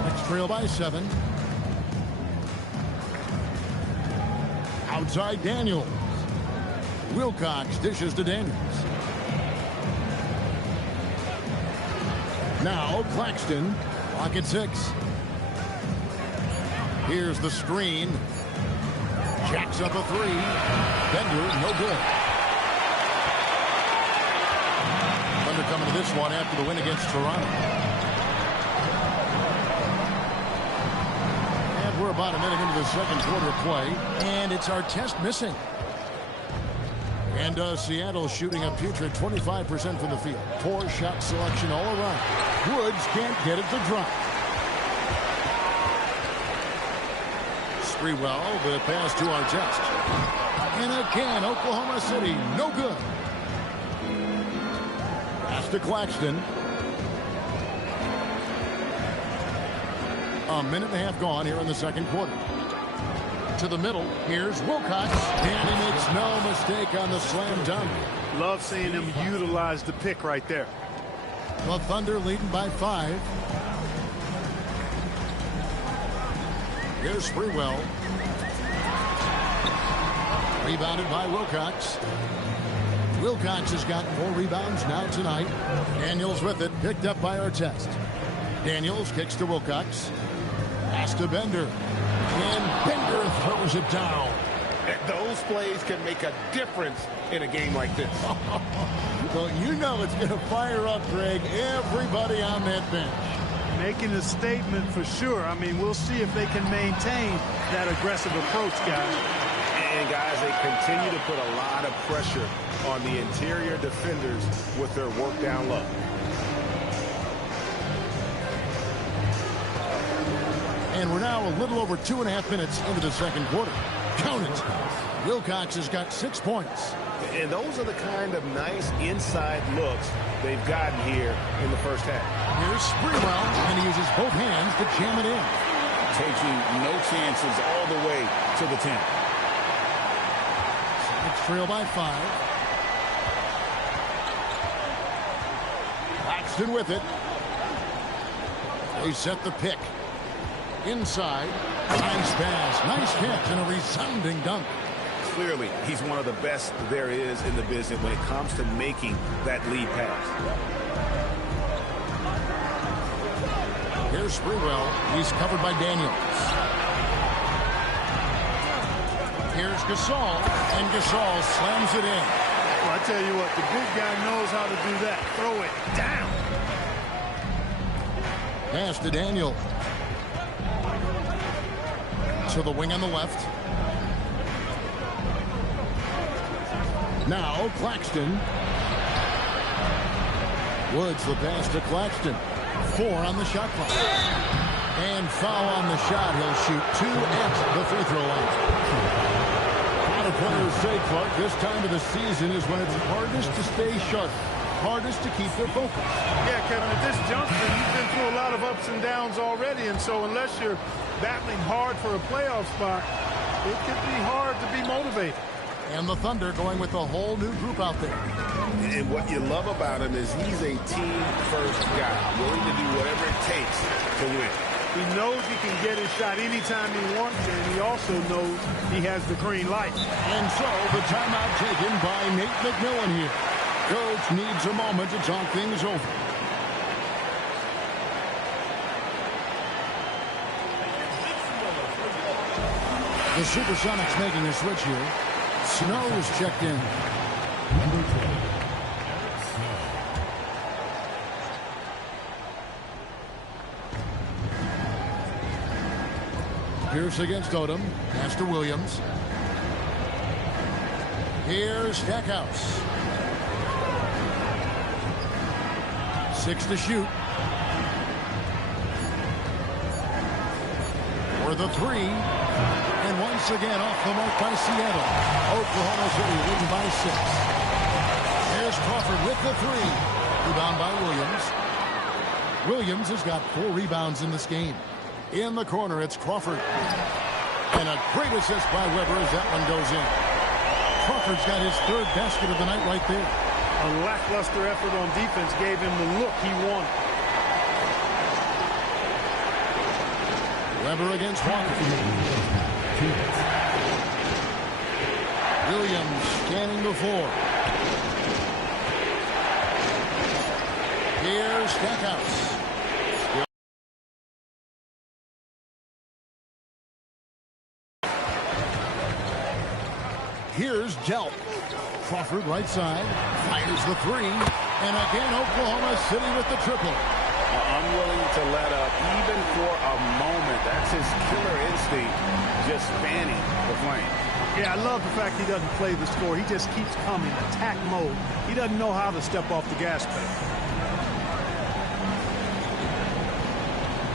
Next trail by 7. Outside Daniels. Wilcox dishes to Daniels. Now Claxton, clock at 6. Here's the screen. Jacks up a 3. Bender, no good. Thunder coming to this one after the win against Toronto. And we're about a minute into the second quarter of play, and it's Artest missing. And Seattle shooting a putrid 25% from the field. Poor shot selection all around. Woods can't get it to drop. Sprewell, the pass to Artest. And again, Oklahoma City, no good. Pass to Claxton. A minute and a half gone here in the second quarter. To the middle, here's Wilcox, and he makes no mistake on the slam dunk. Love seeing him utilize the pick right there. The Thunder leading by 5. Here's Sprewell. Rebounded by Wilcox. Wilcox has got 4 rebounds now tonight. Daniels with it, picked up by Artest. Daniels kicks to Wilcox. Pass to Bender. And Bender throws it down. Those plays can make a difference in a game like this. Well, you know it's going to fire up, Greg, everybody on that bench. Making a statement for sure. I mean, we'll see if they can maintain that aggressive approach, guys. And, guys, they continue to put a lot of pressure on the interior defenders with their work down low. And we're now a little over 2.5 minutes into the second quarter. Count it. Wilcox has got 6 points. And those are the kind of nice inside looks they've gotten here in the first half. Here's Sprewell, and he uses both hands to jam it in. Taking no chances all the way to the 10. It's trail by 5. Claxton with it. They set the pick. Inside. Nice pass. Nice catch and a resounding dunk. Clearly, he's one of the best there is in the business when it comes to making that lead pass. Here's Sprewell. He's covered by Daniels. Here's Gasol, and Gasol slams it in. Well, I tell you what, the big guy knows how to do that. Throw it down. Pass to Daniel. To the wing on the left. Now Claxton. Woods the pass to Claxton. 4 on the shot clock. And foul on the shot. He'll shoot 2 at the free throw line. A lot of players say, Clark, this time of the season is when it's hardest to stay sharp. Hardest to keep their focus. Yeah, Kevin, at this juncture, you've been through a lot of ups and downs already, and so unless you're battling hard for a playoff spot, it could be hard to be motivated. And the Thunder going with a whole new group out there. And what you love about him is he's a team-first guy, willing to do whatever it takes to win. He knows he can get his shot anytime he wants to, and he also knows he has the green light. And so the timeout taken by Nate McMillan here. Coach needs a moment to talk things over. The Supersonics making a switch here. Snow is checked in. Number 12. Pierce against Odom. Pass to Williams. Here's Stackhouse. 6 to shoot. For the 3. And once again off the mark by Seattle. Oklahoma City leading by 6. Here's Crawford with the 3. Rebound by Williams. Williams has got 4 rebounds in this game. In the corner, it's Crawford. And a great assist by Weber as that one goes in. Crawford's got his 3rd basket of the night right there. A lackluster effort on defense gave him the look he wanted. Weber against Walker. Williams scanning the floor. Here's Stackhouse. Here's Delp. Crawford right side. Fires the 3. And again, Oklahoma City with the triple. Unwilling to let up even for a moment. That's his killer instinct, just fanning the flame. Yeah, I love the fact he doesn't play the score. He just keeps coming, attack mode. He doesn't know how to step off the gas pedal.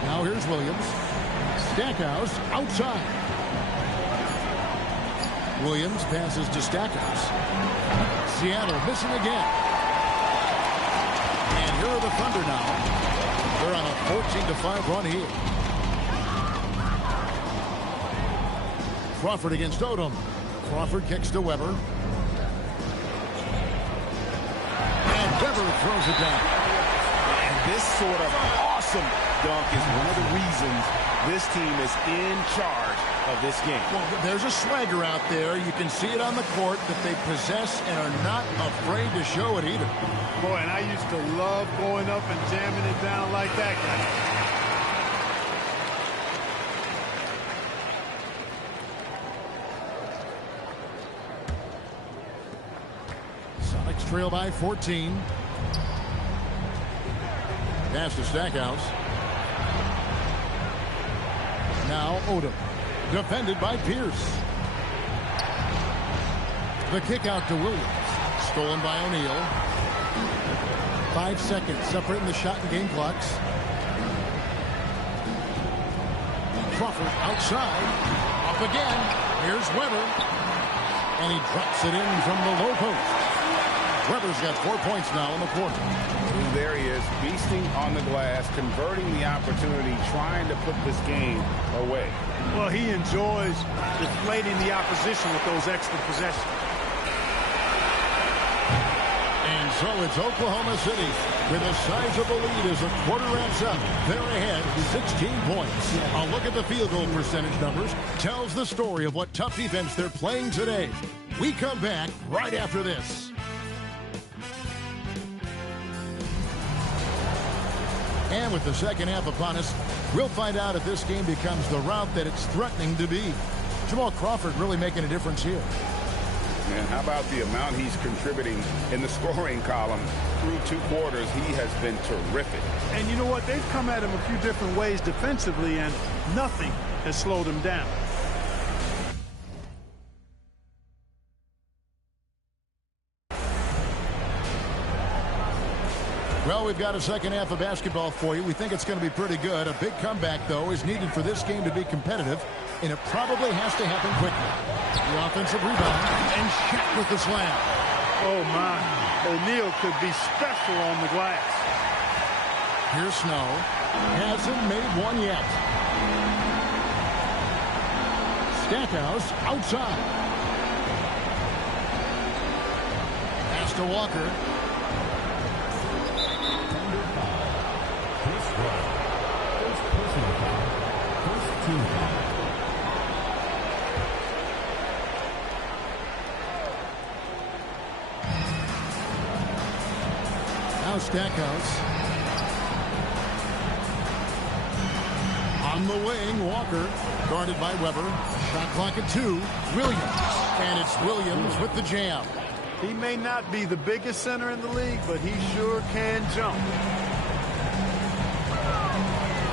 Now here's Williams. Stackhouse outside. Williams passes to Stackhouse. Seattle missing again. And here are the Thunder now. They're on a 14-5 run here. Crawford against Odom. Crawford kicks to Weber. And Weber throws it down. And this sort of awesome dunk is one of the reasons this team is in charge of this game. Well, there's a swagger out there. You can see it on the court that they possess and are not afraid to show it either. Boy, and I used to love going up and jamming it down like that guy. Sonics trail by 14. Pass to Stackhouse. Now Odom. Defended by Pierce. The kick out to Williams. Stolen by O'Neal. 5 seconds separating the shot and game clocks. Crawford outside. Up again. Here's Weber. And he drops it in from the low post. Weber's got 4 points now in the quarter. There he is, beasting on the glass, converting the opportunity, trying to put this game away. Well, he enjoys deflating the opposition with those extra possessions. And so it's Oklahoma City with a sizable lead as the quarter wraps up. They're ahead 16 points. A look at the field goal percentage numbers tells the story of what tough defense they're playing today. We come back right after this. And with the second half upon us, we'll find out if this game becomes the route that it's threatening to be. Jamal Crawford really making a difference here. And how about the amount he's contributing in the scoring column through 2 quarters? He has been terrific. And you know what? They've come at him a few different ways defensively, and nothing has slowed him down. Well, we've got a second half of basketball for you. We think it's going to be pretty good. A big comeback, though, is needed for this game to be competitive, and it probably has to happen quickly. The offensive rebound, and Shaq with the slam. Oh, my. O'Neal could be special on the glass. Here's Snow. Hasn't made one yet. Stackhouse outside. Pass to Walker. Now Stackhouse. On the wing, Walker. Guarded by Weber. Shot clock at 2. Williams. And it's Williams with the jam. He may not be the biggest center in the league, but he sure can jump.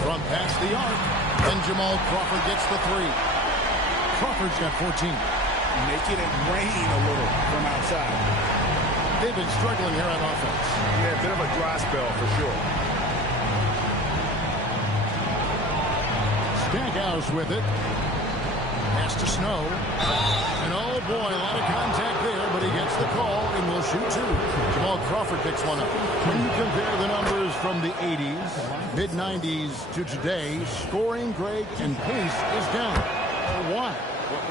From past the arc, and Jamal Crawford gets the 3. Crawford's got 14. Making it rain a little from outside. They've been struggling here on offense. Yeah, a bit of a dry spell for sure. Stackhouse with it. Pass to Snow. And oh boy, a lot of contact there, but he gets the call and will shoot 2. Jamal Crawford picks one up. When you compare the numbers from the 80s, mid-90s to today, scoring, Greg, and pace is down. Why?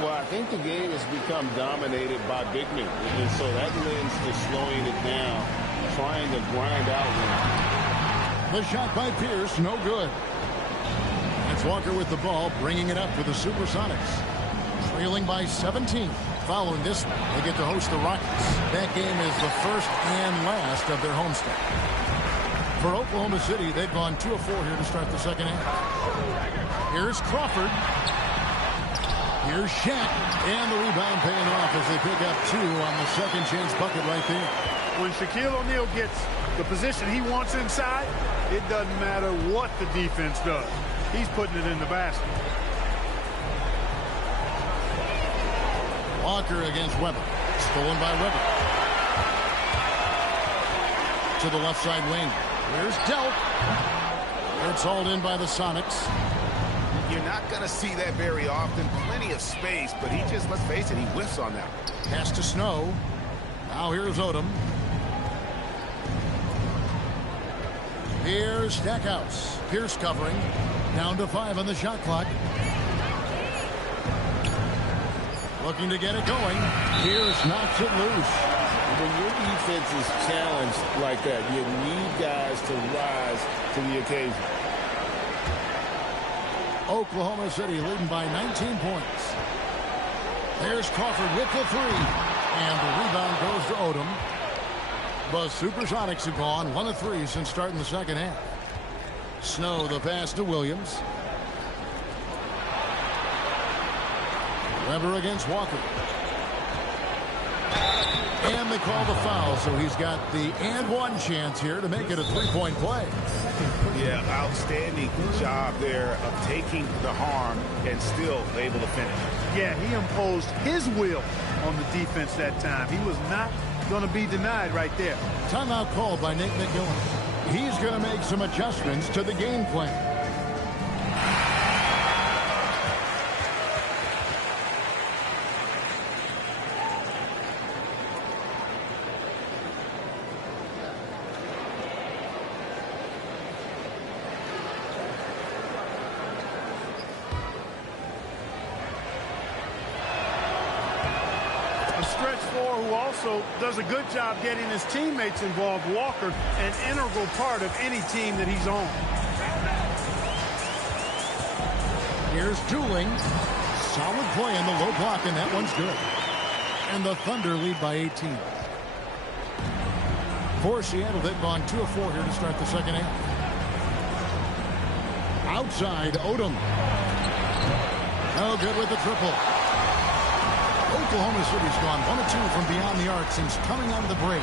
Well, I think the game has become dominated by big men, and so that lends to slowing it down, trying to grind out one. The shot by Pierce, no good. That's Walker with the ball, bringing it up for the Supersonics. Trailing by 17. Following this one, they get to host the Rockets. That game is the first and last of their homestand. For Oklahoma City, they've gone 2 of 4 here to start the second half. Here's Crawford. Here's Shaq. And the rebound paying off as they pick up 2 on the second chance bucket right there. When Shaquille O'Neal gets the position he wants inside, it doesn't matter what the defense does. He's putting it in the basket. Walker against Weber. Stolen by Weber. To the left side wing. Here's Delk. It's hauled in by the Sonics. You're not going to see that very often. Plenty of space, but he just, let's face it, he whiffs on that. Pass to Snow. Now here's Odom. Here's Stackhouse. Pierce covering. Down to 5 on the shot clock. Looking to get it going. Pierce knocks it loose. When your defense is challenged like that, you need guys to rise to the occasion. Oklahoma City leading by 19 points. There's Crawford with the three. And the rebound goes to Odom. The Supersonics have gone 1 of 3 since starting the second half. Snow the pass to Williams. Weber against Walker. And they call the foul, so he's got the and one chance here to make it a three-point play. Yeah, outstanding job there of taking the harm and still able to finish. Yeah, he imposed his will on the defense that time. He was not going to be denied right there. Timeout called by Nate McMillan. He's going to make some adjustments to the game plan. Stretch four who also does a good job getting his teammates involved. Walker, an integral part of any team that he's on. Here's Dooling. Solid play in the low block, and that one's good. And the Thunder lead by 18. For Seattle, they've gone 2 of 4 here to start the second half. Outside, Odom. No good with the triple. Oklahoma City's gone 1 of 2 from beyond the arc since coming out of the break.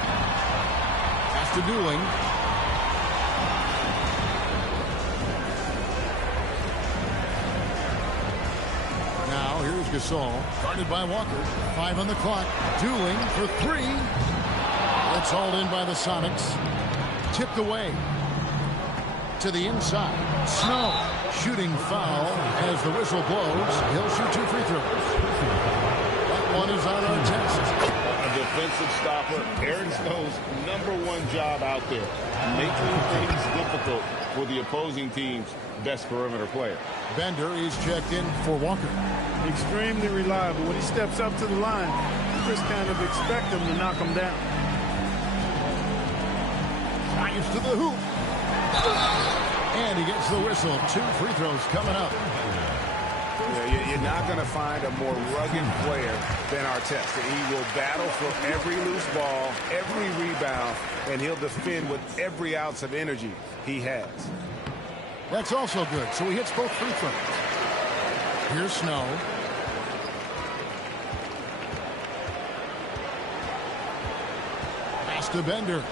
Pass to Dooling. Now here's Gasol, guarded by Walker. 5 on the clock. Dooling for 3. It's hauled in by the Sonics. Tipped away to the inside. Snow shooting foul as the whistle blows. He'll shoot 2 free throws. One is on our test. A defensive stopper. Aaron Snow's #1 job out there, making things difficult for the opposing team's best perimeter player. Bender is checked in for Walker. Extremely reliable. When he steps up to the line, you just kind of expect him to knock him down. Drives to the hoop. And he gets the whistle. 2 free throws coming up. Yeah, you're not going to find a more rugged player than Artest. He will battle for every loose ball, every rebound, and he'll defend with every ounce of energy he has. That's also good. So he hits both free throws. Here's Snow. Pass to Bender.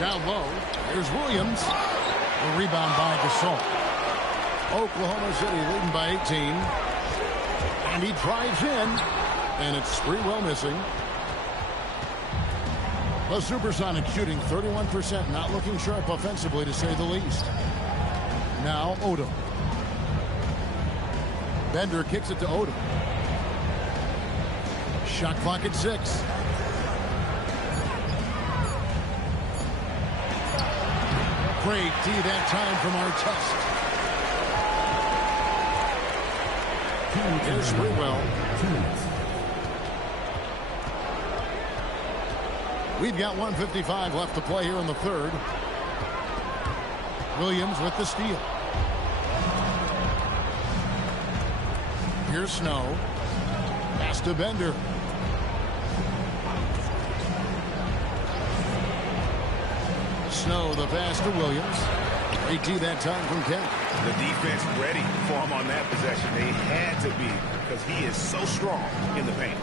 Down low. Here's Williams. A rebound by Gasol. Oklahoma City leading by 18. And he drives in. And it's Sprewell missing. The Supersonics shooting 31%. Not looking sharp offensively, to say the least. Now Odom. Bender kicks it to Odom. Shot clock at 6. Great D that time from Artest. Here's Sprewell. We've got 1:55 left to play here in the third. Williams with the steal. Here's Snow. Pass to Bender. Snow the pass to Williams. Great D that time from Kemp. The defense ready for him on that possession. They had to be, because he is so strong in the paint.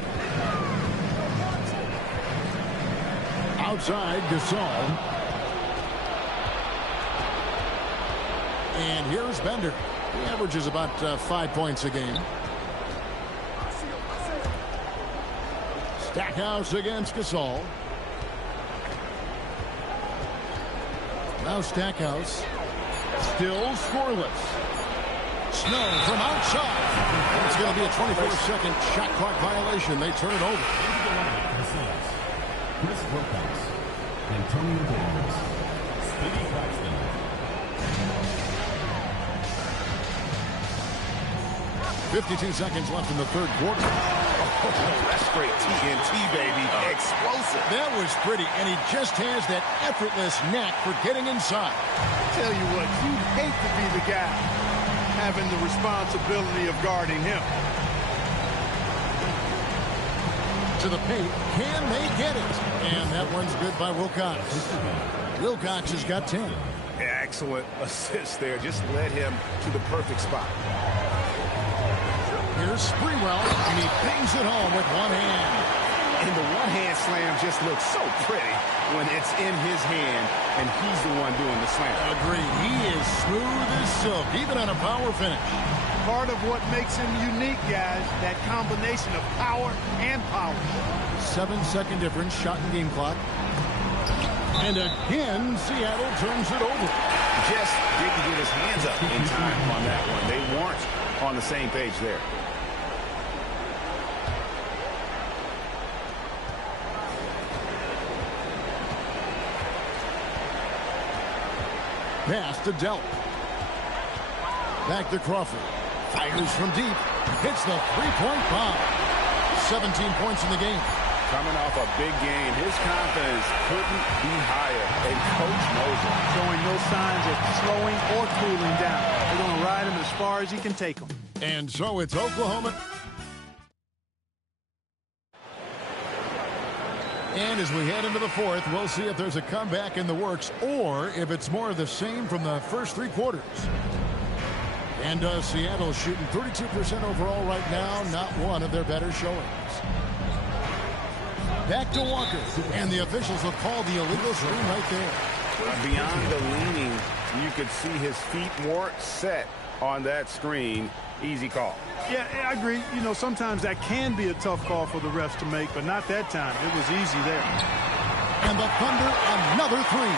Outside, Gasol. And here's Bender. He averages about 5 points a game. Stackhouse against Gasol. Now Stackhouse. Still scoreless. Snow from outside. It's going to be a 24-second shot clock violation. They turn it over. Chris Wilcox, Antonio Davis, Stevie Claxton. 52 seconds left in the third quarter. Oh, that's straight TNT, baby. Explosive. That was pretty, and he just has that effortless knack for getting inside. Tell you what, you'd hate to be the guy having the responsibility of guarding him. To the paint. Can they get it? And that one's good by Wilcox. Wilcox has got 10. Excellent assist there. Just led him to the perfect spot. Here's Sprewell, and he bangs it home with one hand. And the one-hand slam just looks so pretty when it's in his hand, and he's the one doing the slam. Agreed. He is smooth as silk, even on a power finish. Part of what makes him unique, guys, that combination of power and power. 7-second difference, shot and game clock. And again, Seattle turns it over. Just didn't get his hands up in time on that one. They weren't on the same page there. Pass to Delp. Back to Crawford. Fires from deep. Hits the three-point bomb. 17 points in the game. Coming off a big game, his confidence couldn't be higher, and Coach knows it. Showing no signs of slowing or cooling down. They're going to ride him as far as he can take him. And so it's Oklahoma. And as we head into the fourth, we'll see if there's a comeback in the works or if it's more of the same from the first three quarters. And Seattle shooting 32% overall right now, not one of their better showings. Back to Walker, and the officials will call the illegal screen right there. Beyond the leaning, you could see his feet more set on that screen. Easy call. Yeah, I agree. You know, sometimes that can be a tough call for the refs to make, but not that time. It was easy there. And the Thunder, another three.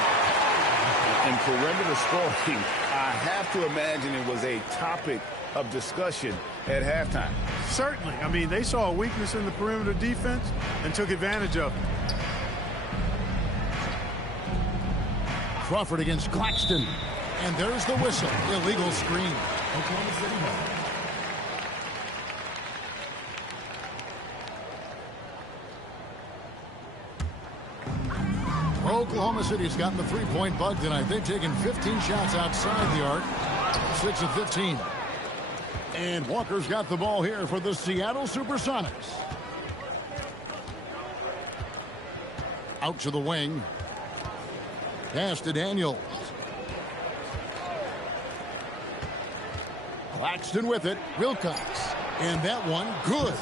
In perimeter scoring, I have to imagine it was a topic of discussion at halftime. Certainly. I mean, they saw a weakness in the perimeter defense and took advantage of it. Crawford against Claxton. And there's the whistle. Illegal screen. Oklahoma City ball. Oklahoma City's gotten the three-point bug tonight. They've taken 15 shots outside the arc. 6 of 15. And Walker's got the ball here for the Seattle Supersonics. Out to the wing. Pass to Daniels. Claxton with it. Wilcox. And that one, good.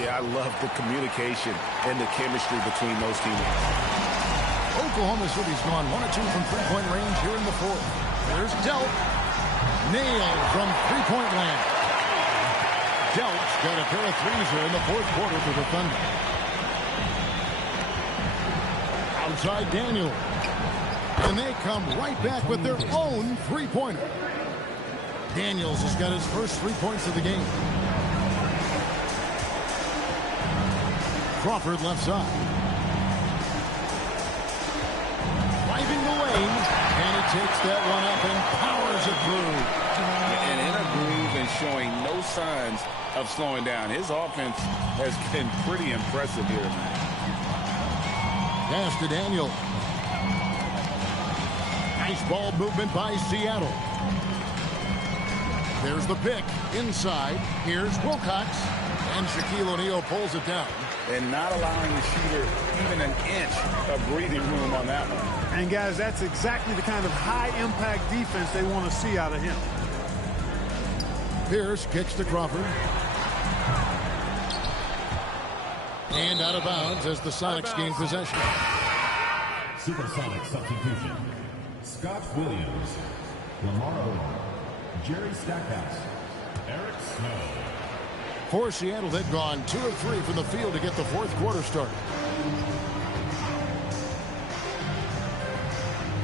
Yeah, I love the communication and the chemistry between those teammates. Oklahoma City's gone 1 of 2 from three-point range here in the fourth. There's Delp. Nailed from three-point land. Delp's got a pair of threes here in the fourth quarter for the Thunder. Outside Daniel. And they come right back with their own three-pointer. Daniels has got his first 3 points of the game. Crawford left side. Driving the lane, and he takes that one up and powers it through. And in a groove and showing no signs of slowing down. His offense has been pretty impressive here tonight. Pass to Daniel. Nice ball movement by Seattle. There's the pick inside. Here's Wilcox. And Shaquille O'Neal pulls it down. And not allowing the shooter even an inch of breathing room on that one. And, guys, that's exactly the kind of high-impact defense they want to see out of him. Pierce kicks to Crawford. And out of bounds as the Sonics gain possession. Supersonic substitution. Scott Williams, Lamar Odom, Jerry Stackhouse, Eric Snow. For Seattle, they've gone 2 of 3 from the field to get the fourth quarter started.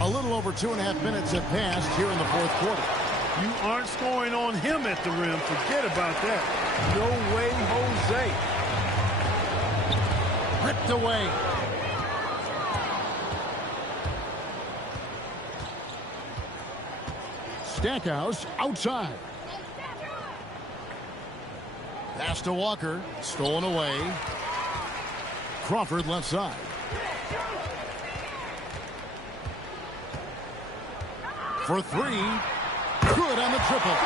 A little over 2.5 minutes have passed here in the fourth quarter. You aren't scoring on him at the rim. Forget about that. No way, Jose. Ripped away. Stackhouse outside. Pass to Walker. Stolen away. Crawford left side. For 3. Good on the triple.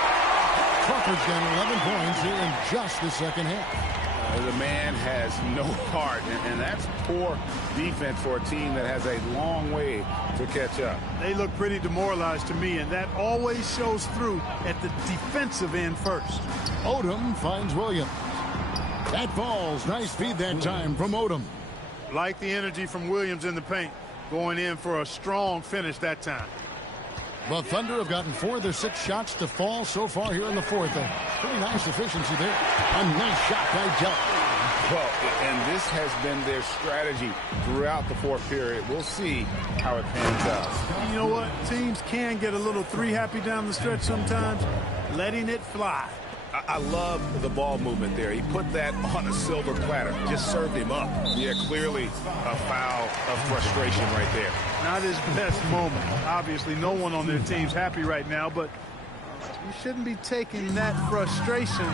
Crawford's got 11 points here in just the second half. The man has no heart, and that's poor defense for a team that has a long way to catch up. They look pretty demoralized to me, and that always shows through at the defensive end first. Odom finds Williams. That falls. Nice feed that time from Odom. Like the energy from Williams in the paint, going in for a strong finish that time. The Thunder have gotten 4 of their 6 shots to fall so far here in the fourth. A pretty nice efficiency there. A nice shot by Dell. Well, and this has been their strategy throughout the fourth period. We'll see how it pans out. You know what? Teams can get a little three-happy down the stretch sometimes, letting it fly. I love the ball movement there. He put that on a silver platter. Just served him up. Yeah, clearly a foul of frustration right there. Not his best moment. Obviously, no one on their team's happy right now, but you shouldn't be taking that frustration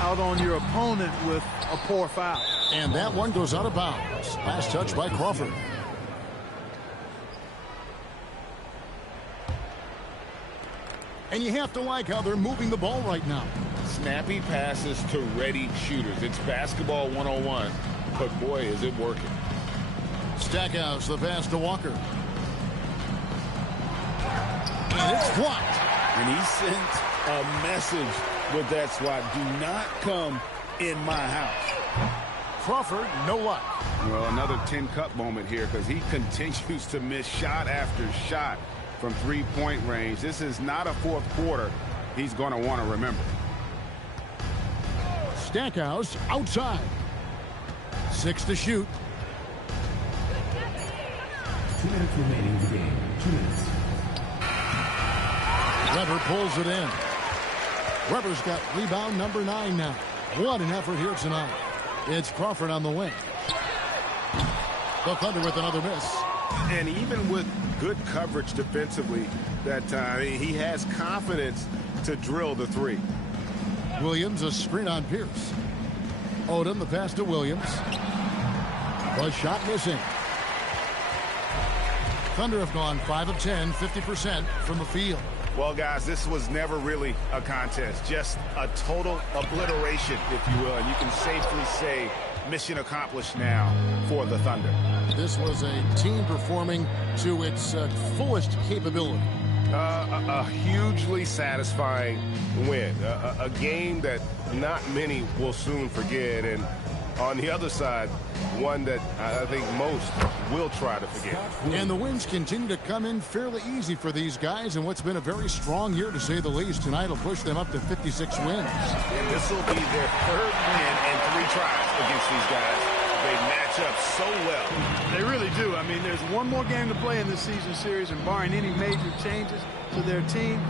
out on your opponent with a poor foul. And that one goes out of bounds. Last touch by Crawford. And you have to like how they're moving the ball right now. Snappy passes to ready shooters. It's basketball 101, but boy, is it working. Stackhouse, the pass to Walker. And it's blocked. And he sent a message with that swat. Do not come in my house. Crawford, no luck. Well, another 10-cup moment here because he continues to miss shot after shot from three-point range. This is not a fourth quarter he's going to want to remember. Stackhouse outside. 6 to shoot. 2 minutes remaining in the game. 2 minutes. Weber pulls it in. Weber's got rebound number 9 now. What an effort here tonight. It's Crawford on the wing. The Thunder with another miss. And even with good coverage defensively that time, he has confidence to drill the three. Williams, a screen on Pierce. Odom, the pass to Williams. The shot missing. Thunder have gone 5 of 10, 50% from the field. Well, guys, this was never really a contest, just a total obliteration, if you will. And you can safely say mission accomplished now for the Thunder. This was a team performing to its fullest capability. A hugely satisfying win. A game that not many will soon forget. And on the other side, one that I think most will try to forget. And the wins continue to come in fairly easy for these guys in what's been a very strong year, to say the least. Tonight will push them up to 56 wins. And this will be their third win in 3 tries against these guys. They match up so well. They really do. I mean, there's one more game to play in this season series, and barring any major changes to their team,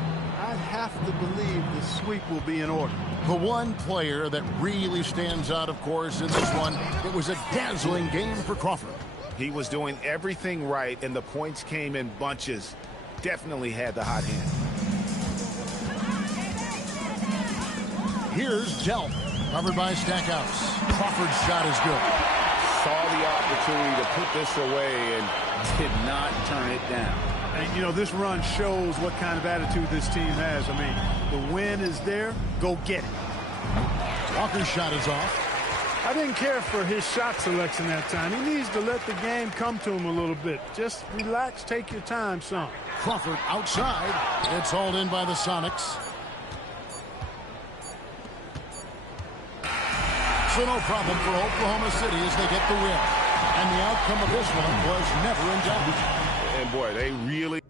I'd have to believe the sweep will be in order. The one player that really stands out, of course, in this one, it was a dazzling game for Crawford. He was doing everything right, and the points came in bunches. Definitely had the hot hand. Here's Delp, covered by Stackhouse. Crawford's shot is good. Saw the opportunity to put this away and did not turn it down. And, you know, this run shows what kind of attitude this team has. I mean, the win is there. Go get it. Walker's shot is off. I didn't care for his shot selection that time. He needs to let the game come to him a little bit. Just relax, take your time, son. Crawford outside. It's hauled in by the Sonics. So no problem for Oklahoma City as they get the win. And the outcome of this one was never in doubt. And boy, they really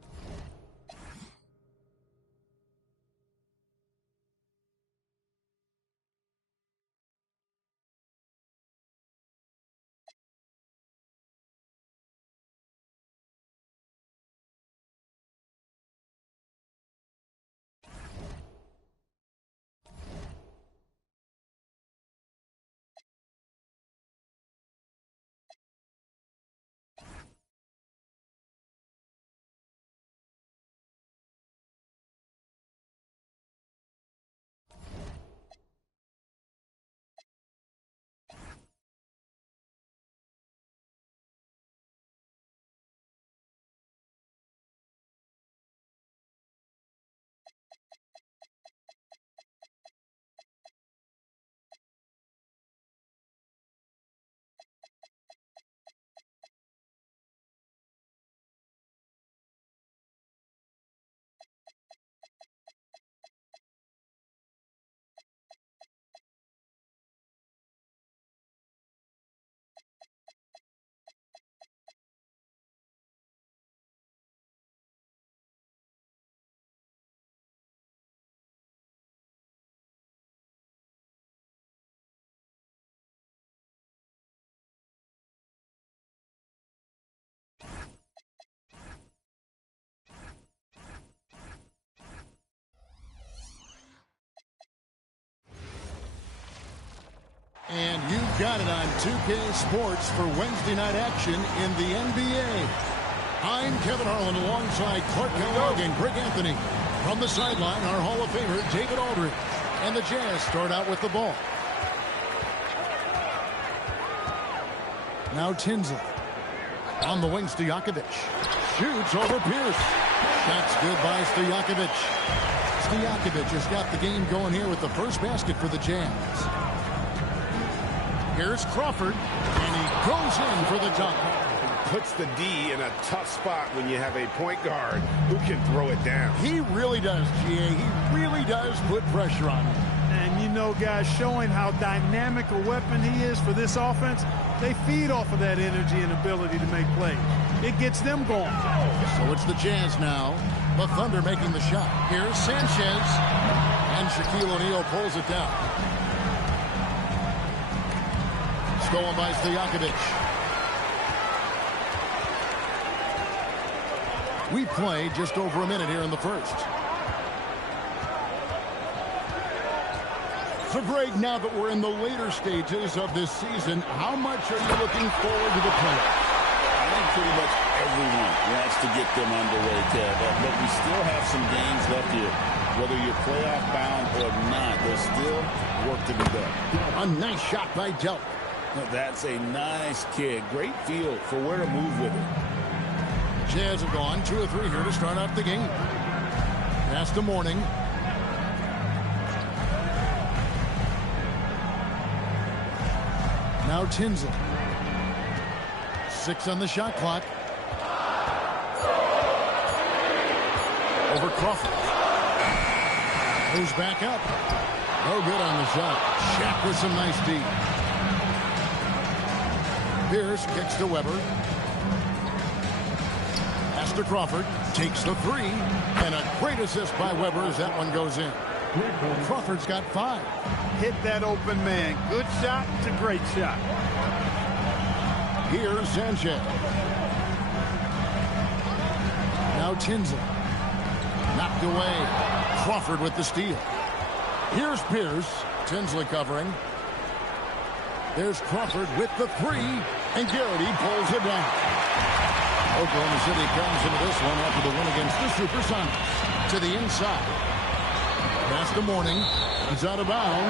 got it on 2K Sports for Wednesday night action in the NBA. I'm Kevin Harlan alongside Clark Kellogg and Greg Anthony. From the sideline, our Hall of Famer, David Aldridge. And the Jazz start out with the ball. Now Tinsley. On the wing, Stojakovic. Shoots over Pierce. That's good by Stojakovic. Stojakovic has got the game going here with the first basket for the Jazz. Here's Crawford, and he goes in for the dunk. Puts the D in a tough spot when you have a point guard who can throw it down. He really does, GA. He really does put pressure on him. And you know, guys, showing how dynamic a weapon he is for this offense, they feed off of that energy and ability to make plays. It gets them going. So it's the Jazz now. The Thunder making the shot. Here's Sanchez. And Shaquille O'Neal pulls it down. Stolen by Stojakovic. We play just over a minute here in the first. So, Greg, now that we're in the later stages of this season, how much are you looking forward to the playoffs? I think pretty much everyone wants to get them underway, Kev. But we still have some games left here. Whether you're playoff bound or not, there's still work to be done. A nice shot by Delk. That's a nice kick. Great feel for where to move with it. Jazz have gone 2 or 3 here to start out the game. Pass to Morning. Now Tinsley. 6 on the shot clock. Over Crawford. Moves back up. No good on the shot. Shaq with some nice D. Pierce kicks to Weber. Pass to Crawford. Takes the 3. And a great assist by Weber as that one goes in. Crawford's got 5. Hit that open man. Good shot to great shot. Here's Sanchez. Now Tinsley. Knocked away. Crawford with the steal. Here's Pierce. Tinsley covering. There's Crawford with the 3. And Garrity pulls it down. Oklahoma City comes into this one after the win against the Supersonics. To the inside. Pass to Morning. He's out of bounds.